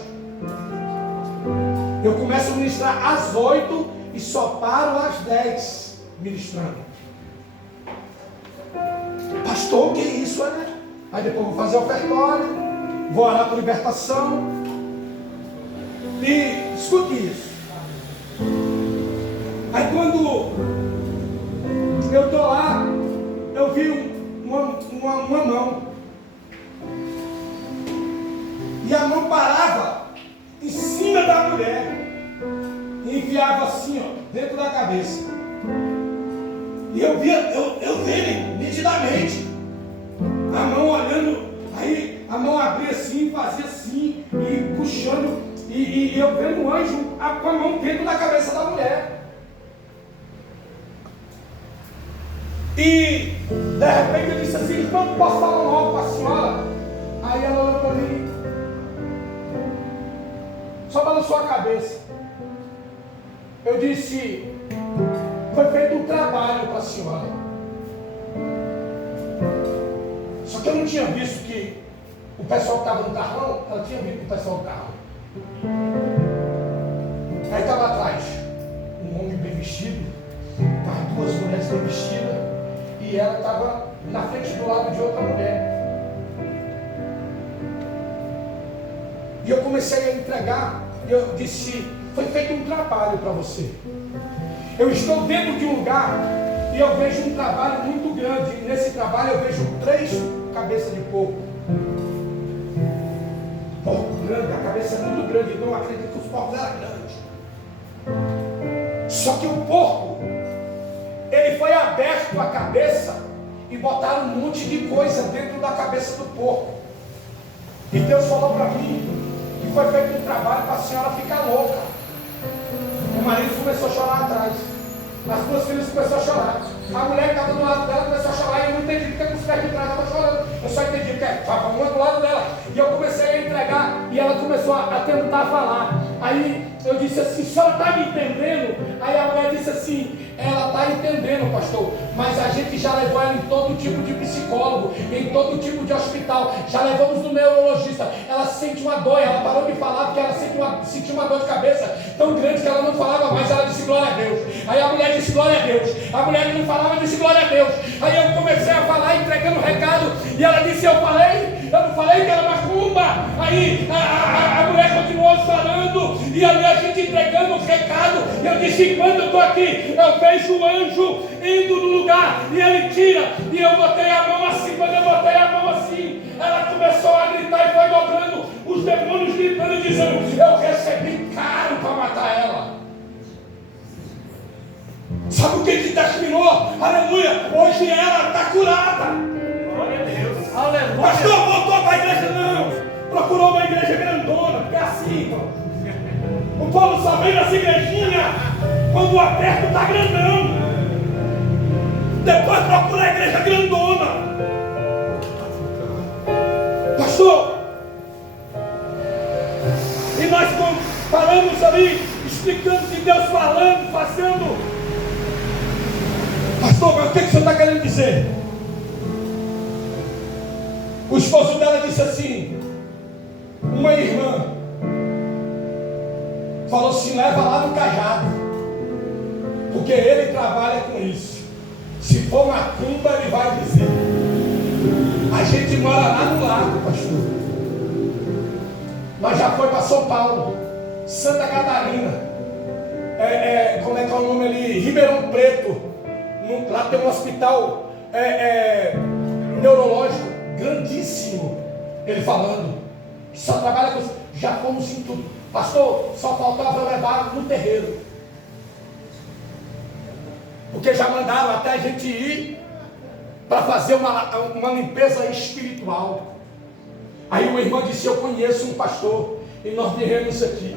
Eu começo a ministrar às 8 e só paro às 10 ministrando. Pastor, o que é isso, né? Aí depois vou fazer ofertório, vou orar por libertação. E escute isso. Aí quando eu estou lá, eu vi uma mão. E a mão parava em cima da mulher. E enfiava assim, ó, dentro da cabeça. E eu vi ele nitidamente. A mão olhando, aí a mão abria assim, fazia assim, e puxando. E eu vendo o anjo com a mão dentro da cabeça da mulher. E de repente eu disse assim: não posso falar logo com a senhora. Aí ela olhou para mim, só balançou a cabeça. Eu disse: foi feito um trabalho para a senhora. Só que eu não tinha visto que o pessoal que estava no carrão, ela tinha visto o pessoal do carrão. Aí estava atrás um homem bem vestido, mais 2 mulheres bem vestidas, e ela estava na frente do lado de outra mulher. E eu comecei a entregar, e eu disse: foi feito um trabalho para você. Eu estou dentro de um lugar e eu vejo um trabalho muito grande. E nesse trabalho eu vejo 3 cabeças de porco. Porco grande, a cabeça é muito grande, então eu acredito que os porcos eram grandes. Só que o porco, ele foi aberto a cabeça e botaram um monte de coisa dentro da cabeça do porco. E Deus falou para mim que foi feito um trabalho para a senhora ficar louca. O marido começou a chorar atrás. As 2 filhas começaram a chorar. A mulher que estava do lado dela começou a chorar. E eu não entendi porque os pés de trás estavam chorando. Eu só entendi porque estava uma do lado dela. E eu comecei a entregar. E ela começou a tentar falar. Aí eu disse assim: a senhora está me entendendo? Aí a mulher disse assim: ela está entendendo, pastor. Mas a gente já levou ela em todo tipo de psicólogo, em todo tipo de hospital. Já levamos no neurologista. Ela sente uma dor. Ela parou de falar porque ela sentiu uma dor de cabeça tão grande que ela não falava mais. Ela disse glória a Deus. Aí a mulher disse glória a Deus. A mulher que não falava disse glória a Deus. Aí eu comecei a falar, entregando o recado. E ela disse: eu não falei que era macumba. Aí a mulher continuou chorando. E ali a gente entregando o recado. E eu disse: quando eu estou aqui, eu vejo o anjo indo no lugar. E ele tira. E eu botei a mão assim. Quando eu botei a mão assim, ela começou a gritar e foi dobrando. Os demônios gritando e dizendo: eu recebi caro para matar ela. Sabe o que terminou? Aleluia! Hoje ela está curada. Glória a Deus. Aleluia. Pastor, voltou para a igreja? Não. Procurou uma igreja grandona. Porque é assim, irmão. O povo só vem nessa igrejinha quando o aperto está grandão. Depois procura a igreja grandona. Pastor, e nós falamos ali, explicando de Deus falando, fazendo. Pastor, mas o que o senhor está querendo dizer? O esposo dela disse assim: irmã falou assim: leva lá no cajado, porque ele trabalha com isso. Se for macumba, ele vai dizer. A gente mora lá no lago, pastor. Nós já foi para São Paulo, Santa Catarina, como é que é o nome ali? Ribeirão Preto. Lá tem um hospital neurológico grandíssimo. Ele falando, só trabalha com isso. Já fomos em tudo. Pastor, só faltava levar no terreiro, porque já mandaram até a gente ir para fazer uma limpeza espiritual. Aí uma irmã disse: eu conheço um pastor, e nós viemos aqui.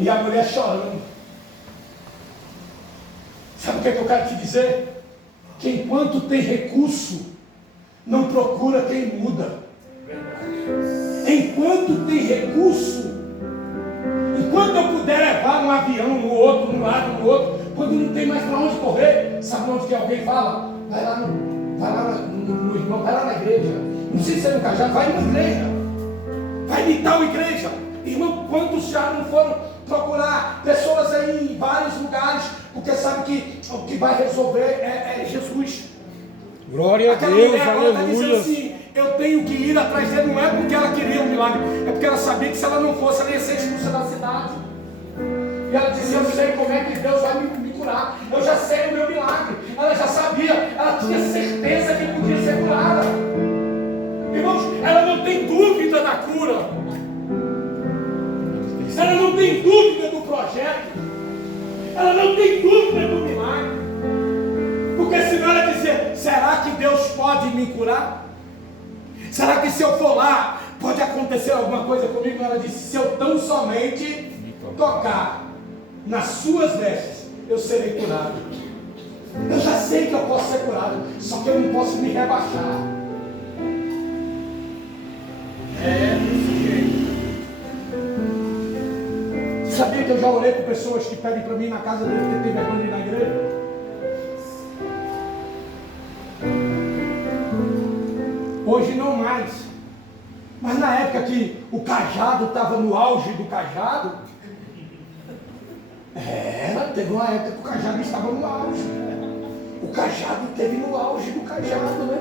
E a mulher chorando. Sabe o que eu quero te dizer? Que enquanto tem recurso, não procura quem muda. Enquanto tem recurso, enquanto eu puder levar um avião no outro, no lado, no outro, quando não tem mais para onde correr, sabe onde que alguém fala? Vai lá no irmão, vai lá na igreja. Não sei se é no cajado, vai numa igreja. Vai em tal igreja. Irmão, quantos já não foram procurar pessoas aí em vários lugares, porque sabe que o que vai resolver é Jesus. Glória a Aquela Deus, mulher agora está dizendo aleluia. assim: eu tenho que ir atrás dele. Não é porque ela queria um milagre, é porque ela sabia que se ela não fosse, ela ia ser expulsa da cidade. E ela disse: eu sei como é que Deus vai me curar, eu já sei o meu milagre. Ela já sabia, ela tinha certeza que podia ser curada. Irmãos, ela não tem dúvida da cura, ela não tem dúvida do projeto, ela não tem dúvida do milagre. Porque senão ela dizia: será que Deus pode me curar? Será que se eu for lá, pode acontecer alguma coisa comigo? Ela disse: se eu tão somente tocar nas suas vestes, eu serei curado. Eu já sei que eu posso ser curado, só que eu não posso me rebaixar. Desse jeito. Sabia que eu já orei por pessoas que pedem para mim na casa dele porque tem vergonha de ir na igreja? Hoje não mais. Mas na época que o cajado estava no auge do cajado, teve uma época que o cajado estava no auge. O cajado esteve no auge do cajado, né?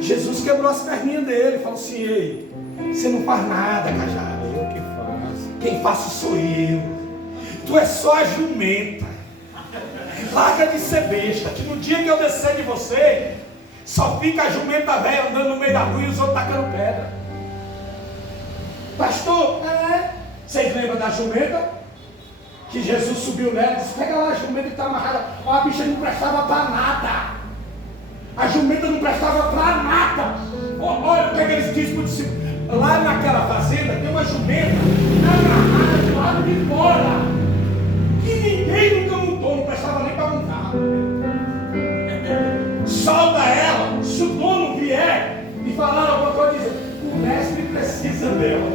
Jesus quebrou as perninhas dele, falou assim: ei, você não faz nada, cajado. Eu que faço. Quem faço sou eu. Tu é só a jumenta. Larga de ser besta, que no dia que eu descer de você, só fica a jumenta velha andando no meio da rua e os outros tacando pedra. Pastor, vocês lembram da jumenta? Que Jesus subiu nela e disse: pega lá a jumenta que está amarrada. A bicha não prestava para nada. A jumenta não prestava para nada. Olha o que eles dizem para o discípulo. Lá naquela fazenda tem uma jumenta amarrada do lado de fora, que ninguém nunca montou, não prestava nem para montar. Solta ela, se o dono vier e falar alguma coisa, diz: o mestre precisa dela.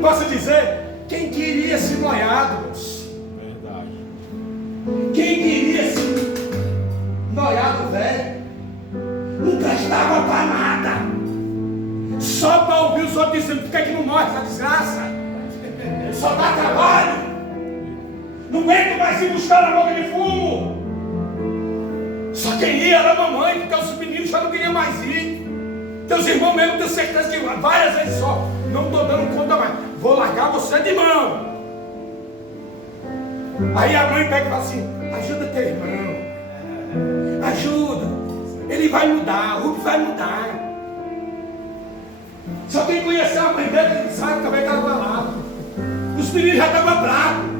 Posso dizer? Quem queria esse noiado? Verdade. Quem queria esse noiado velho? Não prestava para nada. Só para ouvir os outros dizendo: por que não morre essa desgraça? Só dá trabalho. Não aguento mais ir buscar na boca de fumo. Só quem ia era a mamãe, porque os meninos já não queriam mais ir. Teus irmãos mesmo, tenho certeza que várias vezes só: não estou dando conta mais, vou largar você de mão. Aí a mãe pega e fala assim: ajuda teu irmão, ajuda, ele vai mudar, o Rubens vai mudar. Só quem conheceu a mãe dele sabe também que ela vai lá. Os meninos já estavam bravos.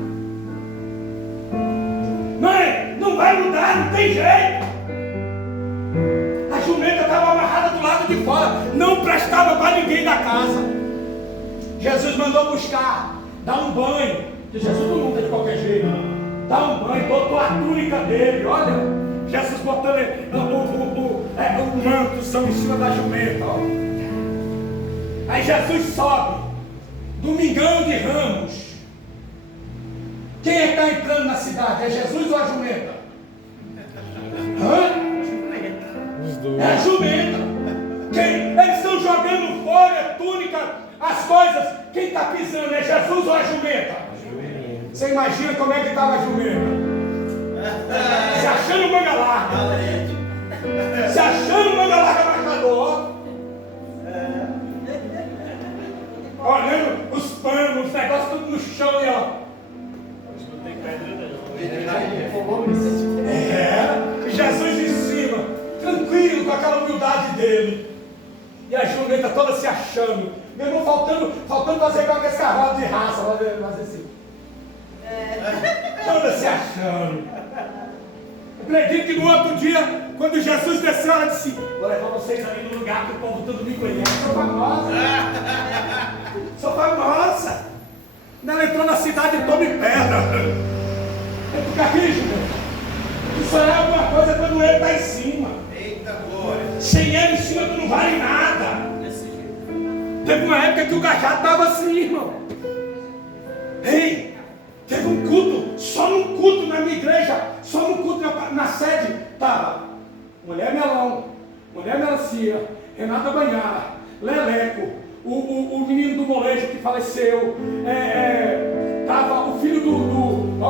Mãe, não vai mudar, não tem jeito. A jumenta estava amarrada do lado de fora, não prestava para ninguém da casa. Jesus mandou buscar, dar um banho, porque Jesus não monta de qualquer jeito. Dá um banho, botou a túnica dele, olha, Jesus botando o manto em cima da jumenta, ó. Aí Jesus sobe, Domingão de Ramos. Quem é que está entrando na cidade? É Jesus ou a jumenta? Hã? Os dois. É a jumenta. Quem? Eles estão jogando das coisas, quem está pisando é Jesus ou a jumenta? Você imagina como é que estava a jumenta? Se achando manga larga. Se achando manga larga marcador. Olhando os panos, os negócios tudo no chão e ó. Não tem pedra Jesus em cima, tranquilo, com aquela humildade dele. E a jumenta toda se achando. Meu irmão, faltando fazer igual aquele cavalo de raça, fazer assim. Toda se achando. Eu acredito que no outro dia, quando Jesus desceu, ela disse: vou levar vocês ali no lugar que o povo todo me conhece. Sou famosa. Sou famosa. Ela entrou na cidade e tome pedra. Tu capisce, meu? Isso é alguma coisa quando ele está em cima. Eita glória. Sem ele em cima tu não vale nada. Teve uma época que o gajado estava assim, irmão. Ei, teve um culto, só num culto na minha igreja, só num culto na sede, estava Mulher Melão, Mulher Melancia, Renata Banhara, Leleco, o menino do molejo que faleceu, estava o filho num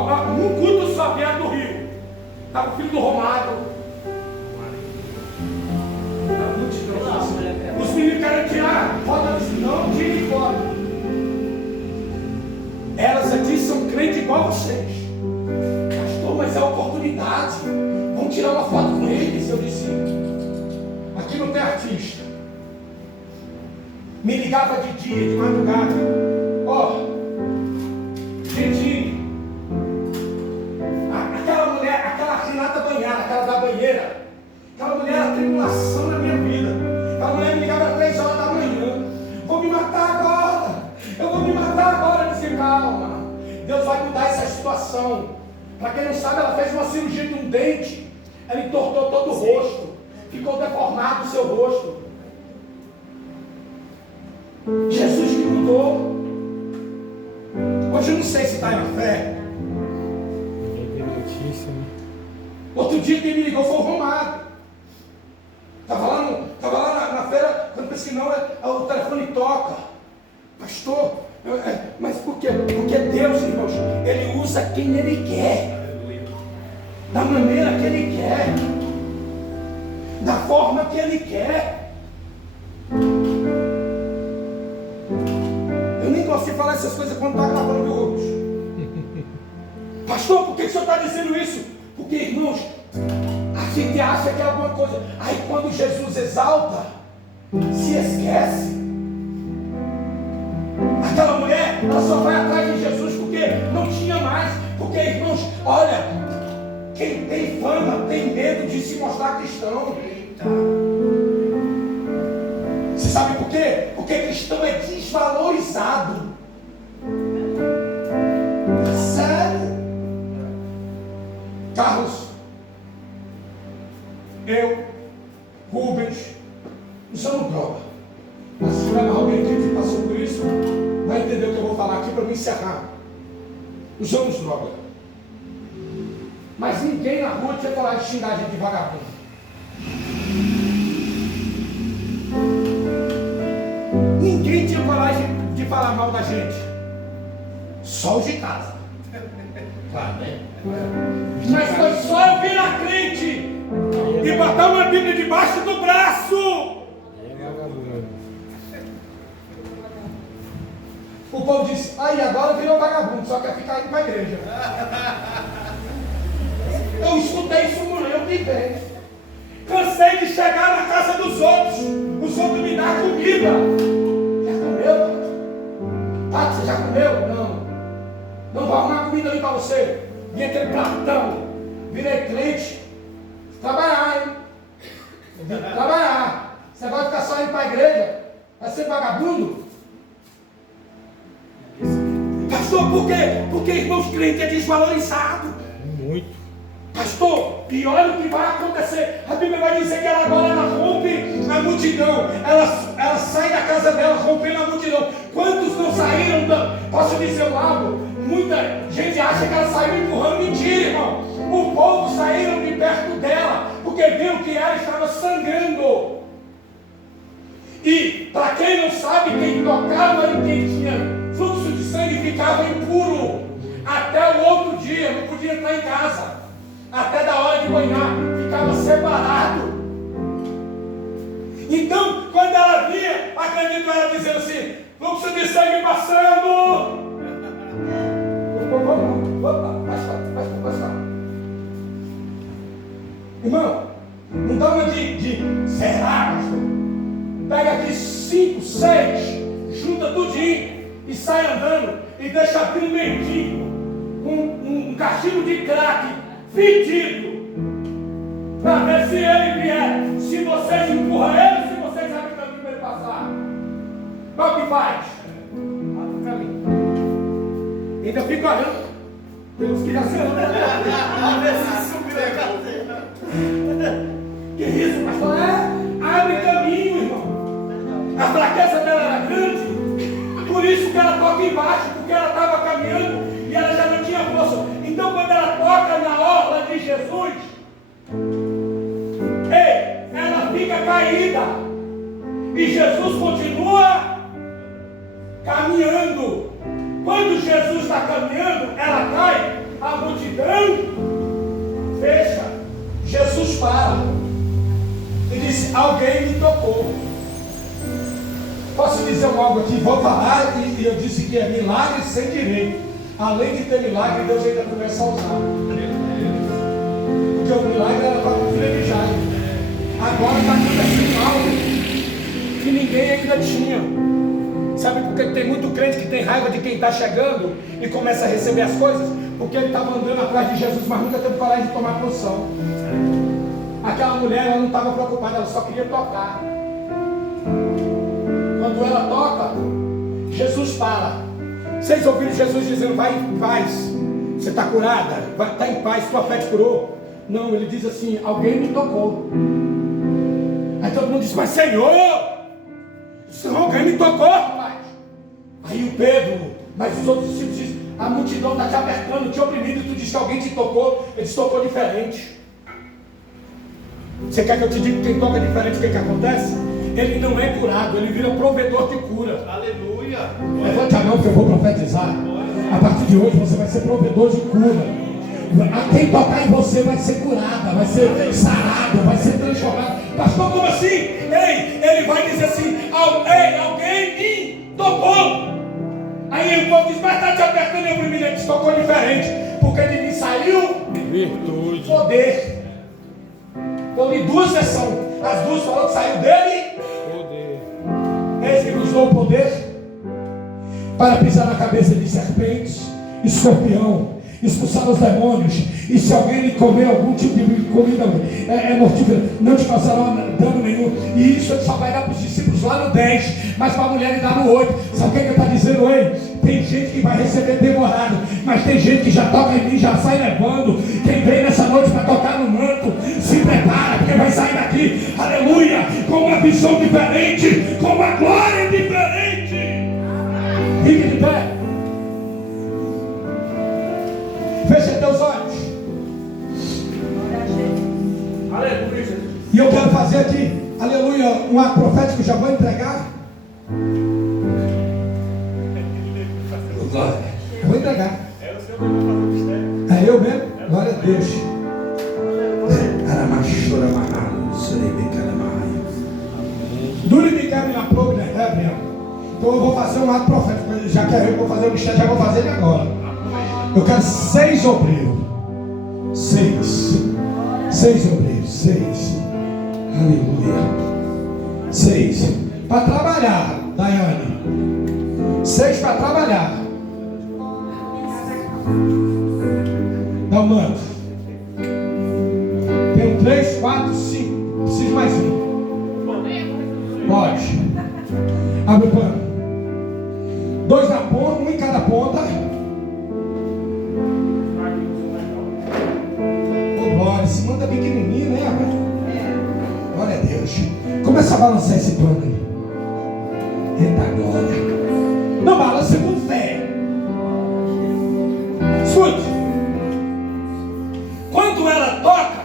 culto só que era do Rio, estava o filho do Romário. Os meninos querem tirar foto disso, não tirem fora. Elas aqui são crentes igual vocês. Pastor, mas é oportunidade. Vamos tirar uma foto com eles. Eu disse: aqui não tem artista. Me ligava de dia, de madrugada. Ó, Didi, aquela mulher, aquela Renata Banhara, aquela da banheira, aquela mulher era tribulação na minha vida. Aquela mulher me ligava às 3 horas da manhã. Vou me matar agora. Eu vou me matar agora. Eu disse: calma. Deus vai mudar essa situação. Para quem não sabe, ela fez uma cirurgia de um dente. Ela entortou todo o rosto. Ficou deformado o seu rosto. Jesus que mudou. Hoje eu não sei se está na fé. Outro dia quem me ligou foi o Romário. Estava lá na feira, quando pensei, não, o telefone toca. Pastor, mas por quê? Porque Deus, irmãos, Ele usa quem Ele quer. Da maneira que Ele quer. Da forma que Ele quer. Eu nem gosto de falar essas coisas quando está gravando meu rosto. Pastor, por que o senhor está dizendo isso? Porque, irmãos, a gente acha que é alguma coisa. Aí quando Jesus exalta, se esquece. Aquela mulher, ela só vai atrás de Jesus porque não tinha mais. Porque, irmãos, olha, quem tem fama tem medo de se mostrar cristão. Você sabe por quê? Porque cristão é desvalorizado. Sério? Carlos, eu, Rubens, usamos droga. Mas se tiver mais alguém aqui que passou por isso, vai entender o que eu vou falar aqui para me encerrar. Usamos droga. Mas ninguém na rua tinha coragem de xingar a gente de vagabundo. Ninguém tinha coragem de falar mal da gente. Só os de casa. Claro, né? Mas foi só eu virar crente e botar uma Bíblia debaixo do braço. O povo disse: aí agora virou vagabundo, só quer ficar indo para a igreja. Eu escutei isso mulher de vez. Cansei de chegar na casa dos outros, os outros me dão comida. Já comeu? Tati, você já comeu? Não. Não vou arrumar comida ali para você. Vi aquele pratão. Virei crente. Trabalhar, hein? Trabalhar. Você vai ficar só indo para a igreja? Vai ser vagabundo? Pastor, por quê? Porque, irmãos, crente é desvalorizado. Muito. Pastor, e olha o que vai acontecer. A Bíblia vai dizer que ela agora rompe a multidão. Ela sai da casa dela rompendo a multidão. Quantos não saíram? Posso dizer logo, muita gente acha que ela saiu empurrando. Mentira, irmão. O povo saíram de perto dela porque viu que ela estava sangrando. E, para quem não sabe, quem tocava e quem tinha fluxo de sangue ficava impuro até o outro dia, não podia entrar em casa, até da hora de banhar, ficava separado. Então, quando ela via, acredito ela dizendo assim: fluxo de sangue passando. Vai ficar. Irmão, não dá uma de será, pastor? Pega aqui 5, 6, junta tudinho e sai andando e deixa abrir um mendigo com um cachimbo de crack fedido, para ver se ele vier, se vocês empurram ele, se vocês abrem o caminho para ele passar. Qual que faz? Abre o caminho. Ainda fica olhando. Tem uns que já se andam. Que isso, pastor? Abre caminho, irmão. A fraqueza dela era grande, por isso que ela toca embaixo, porque ela estava caminhando e ela já não tinha força. Então, quando ela toca na orla de Jesus, ela fica caída e Jesus continua caminhando. Quando Jesus está caminhando, ela cai, a multidão fecha. Jesus para e diz: alguém me tocou. Posso dizer algo aqui? Vou falar e eu disse que é milagre sem direito. Além de ter milagre, Deus ainda começa a usar. Porque o milagre era para o filho de Jairo. Agora está acontecendo algo que ninguém ainda tinha. Sabe por que tem muito crente que tem raiva de quem está chegando e começa a receber as coisas? Porque ele estava andando atrás de Jesus, mas nunca teve coragem de tomar posição. Aquela mulher, ela não estava preocupada, ela só queria tocar. Quando ela toca, Jesus para. Vocês ouviram Jesus dizendo: vai em paz, você está curada, está em paz, tua fé te curou? Não, ele diz assim: alguém me tocou. Aí todo mundo diz: mas Senhor, alguém me tocou, rapaz. Aí o Pedro, mas os outros discípulos dizem: a multidão está te apertando, te oprimindo, e tu diz que alguém te tocou. Ele te tocou diferente. Você quer que eu te diga quem toca diferente, o que acontece? Ele não é curado, ele vira provedor de cura. Aleluia. Levante a mão que eu vou profetizar. A partir de hoje você vai ser provedor de cura. Quem tocar em você vai ser curada, vai ser sarado, vai ser transformado. Pastor, como assim? Ele vai dizer assim: alguém me tocou. Aí o povo diz: mas está te apertando e oprimindo. Ele te tocou diferente, porque de mim saiu virtude, poder. Eu li duas versões. As duas falam que saiu dele poder. Ele nos deu o poder para pisar na cabeça de serpentes, escorpião, expulsar os demônios. E se alguém lhe comer algum tipo de comida mortífera, não te causará dano nenhum. E isso ele só vai dar para os discípulos lá no 10, mas para a mulher ele dá no 8. Sabe o que ele está dizendo? Tem gente que vai receber demorado, mas tem gente que já toca em mim, já sai levando. Quem vem nessa noite para tocar no manto, se prepara, porque vai sair daqui, aleluia, com uma visão diferente, com uma glória diferente. Fique de pé. Feche teus olhos. Aleluia. E eu quero fazer aqui, aleluia, um ato profético, já vou entregar. Glória. Eu vou entregar. É o Senhor que vai fazer o mistério. É eu mesmo? Glória a Deus. Dure me cabe na prova, né? Então eu vou fazer um ato profético. Já que eu vou fazer o mistério, já vou fazer ele agora. Eu quero 6 obreiros. 6 obreiros. 6. Aleluia. 6. Para trabalhar, Daiane. 6 para trabalhar. Dá um manto. Tenho 3, 4, 5. Preciso mais um. Pode. Abre o pano. 2 na ponta, 1 em cada ponta. Ô glória, esse manda pequenininho, né, rapaz? Glória a Deus. Começa a balançar esse pano aí. Eita glória. Não balance com fé. Escute. Quando ela toca,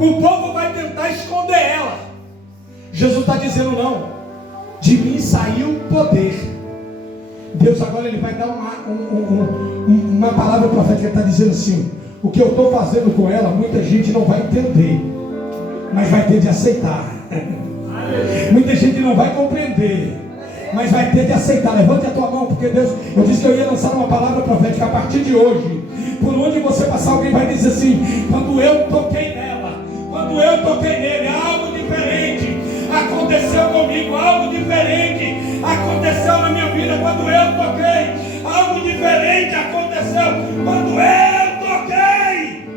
o povo vai tentar esconder ela. Jesus está dizendo não. De mim saiu o poder. Deus agora ele vai dar uma palavra profética. Ele está dizendo assim: o que eu estou fazendo com ela, muita gente não vai entender, mas vai ter de aceitar. Muita gente não vai compreender, mas vai ter de aceitar. Levante a tua mão, porque Deus, eu disse que eu ia lançar uma palavra profética a partir de hoje. Por onde você passar, alguém vai dizer assim: quando eu toquei nela, quando eu toquei nele, algo diferente aconteceu comigo, algo diferente aconteceu na minha vida quando eu toquei, algo diferente aconteceu quando eu toquei.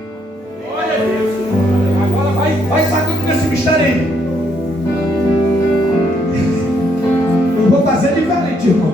Glória a Deus. Agora vai sacudir esse mistério aí. Eu vou fazer diferente, irmão.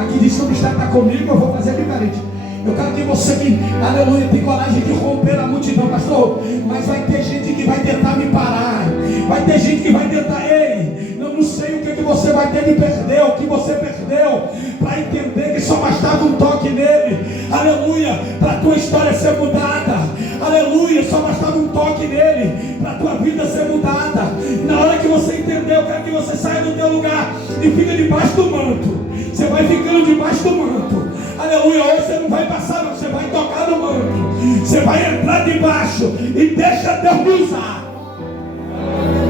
Aqui diz que o mistério está comigo, eu vou fazer diferente. Eu quero que você que, aleluia, tem coragem de romper a multidão, pastor. Mas vai ter gente que vai tentar me parar. Vai ter gente que vai tentar, ei, eu não sei o que você vai ter de perder, o que você perdeu, para entender que só bastava um toque nele. Aleluia, para a tua história ser mudada. Aleluia, só bastava um toque nele, para a tua vida ser mudada. Na hora que você entender, eu quero que você saia do teu lugar e fica debaixo do manto. Você vai ficando debaixo do manto. Aleluia, hoje você não vai passar, não, você vai tocar no manto. Você vai entrar debaixo e deixa Deus me usar.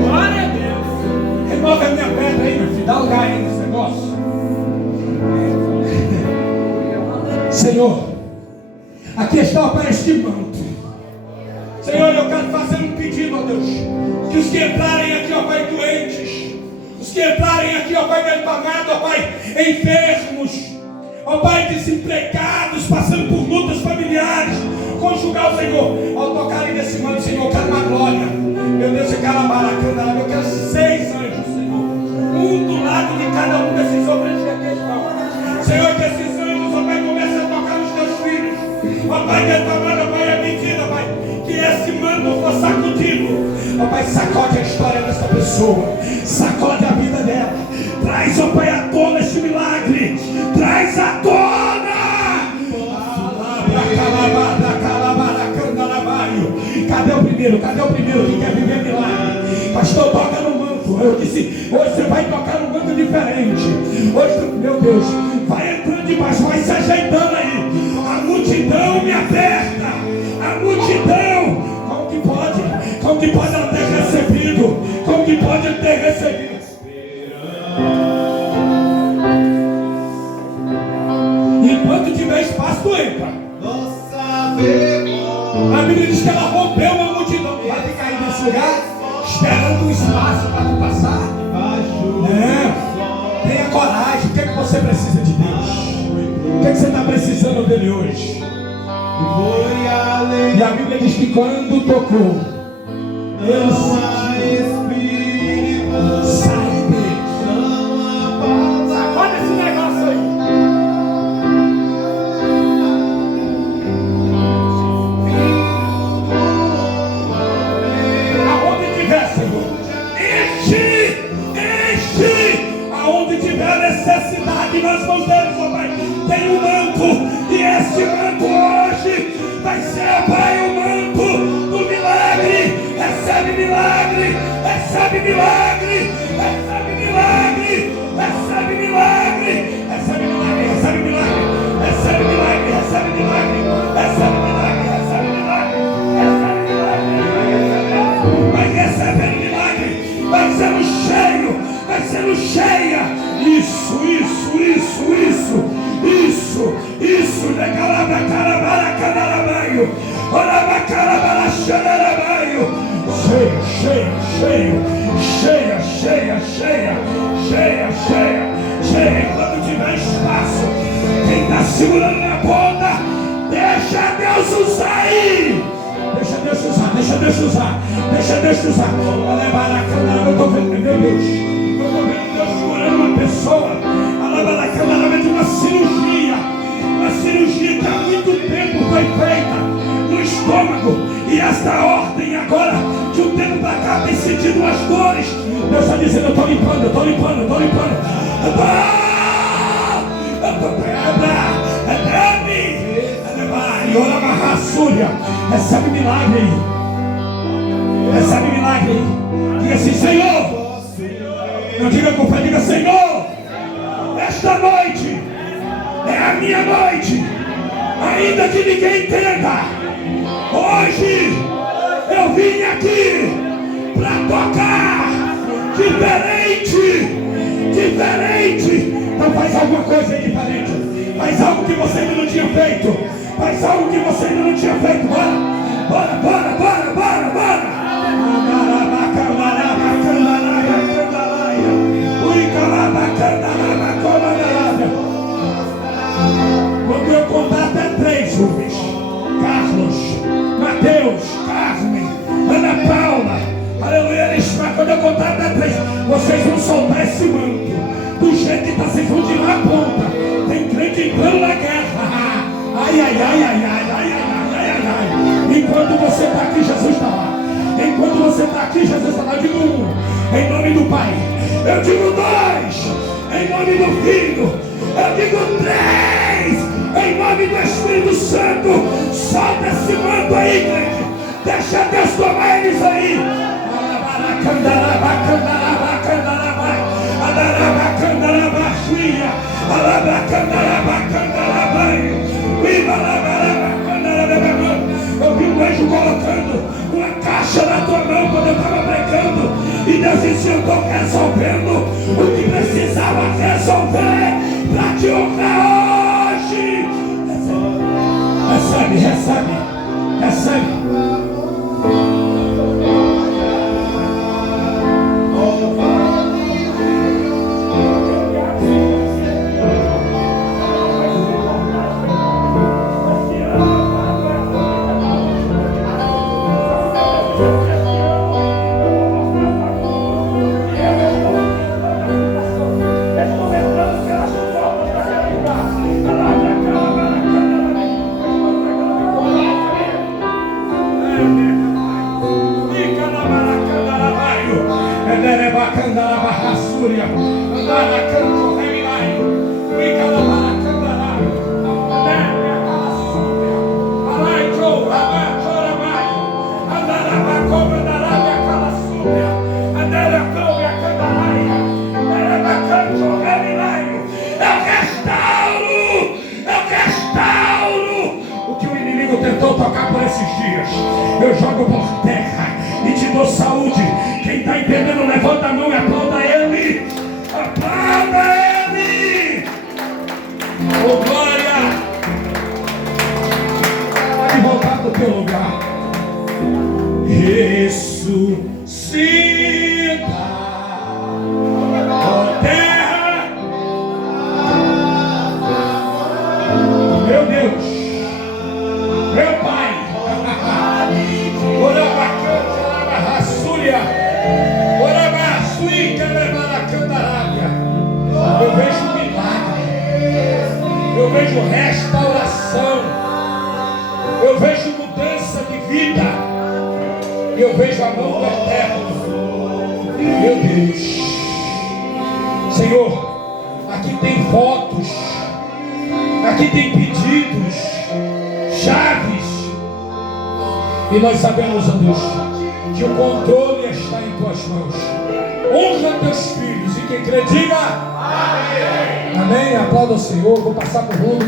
Glória a Deus. Remove a minha pedra aí, meu filho, dá lugar aí nesse negócio. Senhor, aqui está para este manto. Senhor, eu quero fazer um pedido, ó Deus, que os que entrarem aqui, ó Pai, doentes, os que entrarem aqui, ó Pai, desmamados, ó Pai, enfermos, ó Pai, desempregados, passando por lutas familiares, conjugal, Senhor, ao tocarem nesse manto, Senhor, eu quero uma glória. Meu Deus, eu quero amaracanda, eu quero 6 anjos, Senhor, um do lado de cada um desses obreiros que aqui estão. Senhor, que esses anjos, ó Pai, comecem a tocar nos teus filhos. Ó Pai, Deus amado, ó Pai, é mentira, Pai, que esse manto for sacudido. Ó Pai, sacode a história dessa pessoa, sacode a vida dela. Traz, ó Pai, à tona este milagre. Traz à tona. Cadê o primeiro? Cadê o primeiro que quer viver milagre? Pastor, toca no manto. Eu disse, hoje você vai tocar num manto diferente. Hoje, meu Deus, vai entrando debaixo, vai se ajeitando aí. A multidão me aperta. A multidão. Como que pode ela ter recebido? Como que pode ele ter recebido? Enquanto tiver espaço, tu entra. A Bíblia diz que ela rompeu uma multidão. Vai ficar aí nesse lugar, esperando um espaço para tu passar. Não. Tenha coragem. O que é que você precisa de Deus? O que é que você está precisando dele hoje? E a Bíblia diz que quando tocou, ele sai dele. Olha esse negócio aí. Aonde tiver, Senhor, enche. Aonde tiver necessidade nas mãos deles, ó Pai, tem um manto. E esse manto hoje vai ser, Pai, o manto do milagre. Recebe milagre, recebe milagre, recebe milagre, recebe milagre, recebe milagre, recebe milagre, recebe milagre, recebe milagre, recebe milagre, recebe milagre, recebe milagre. Vai recebendo milagre, vai sendo cheio, vai sendo cheia. Isso, decalabra carabara canarabaio, orava carabara xanarabaio. Cheia. Quando tiver espaço, quem está segurando na ponta, deixa Deus usar aí. Deixa Deus usar. Eu estou vendo, meu Deus, Deus segurando uma pessoa, de uma cirurgia que há muito tempo foi feita no estômago, e esta ordem agora, de um tempo para cá, tem sentido umas dores. Deus está dizendo, eu estou limpando. Recebe milagre aí. Diga assim, Senhor, Não diga com fé, diga: Senhor, esta noite é a minha noite, ainda que ninguém entenda. Hoje eu vim aqui para tocar diferente. Então faz alguma coisa aí diferente. Faz algo que você ainda não tinha feito. Faz algo que você ainda não tinha feito. Bora. Quando eu contar até 3, Rubens, Carlos, Mateus, Carmen, Ana Paula, aleluia, quando eu contar até 3, vocês vão soltar esse manto. Do jeito que está, vocês vão tirar a ponta. Tem crente entrando na guerra. Ai. Enquanto você está aqui, Jesus está lá. Enquanto você está aqui, Jesus está lá. Eu digo 1, em nome do Pai. Eu digo 2, em nome do Filho. Eu digo 3, em nome do Espírito Santo. Solta esse manto aí, crente. Deixa Deus tomar eles aí. Eu vi um anjo colocando uma caixa na tua mão quando eu estava pregando, e Deus disse: eu estou resolvendo o que precisava resolver para te honrar hoje. Recebe. Tentou tocar por esses dias, eu jogo por terra e te dou saúde. Quem está entendendo, levanta a mão e aplauda ele. Aplauda ele. Oh, glória. Pode voltar para o teu lugar. Ressuscita, ó terra. Meu Deus, meu Pai, eu vejo milagre, eu vejo restauração, eu vejo mudança de vida, eu vejo a mão do Eterno. Meu Deus, Senhor, aqui tem fotos, aqui tem pedidos, chaves, e nós sabemos, ó Deus, que o controle está em tuas mãos. Honra teus filhos, e quem crê diga amém. Amém, aplauda o Senhor. Vou passar por mundo.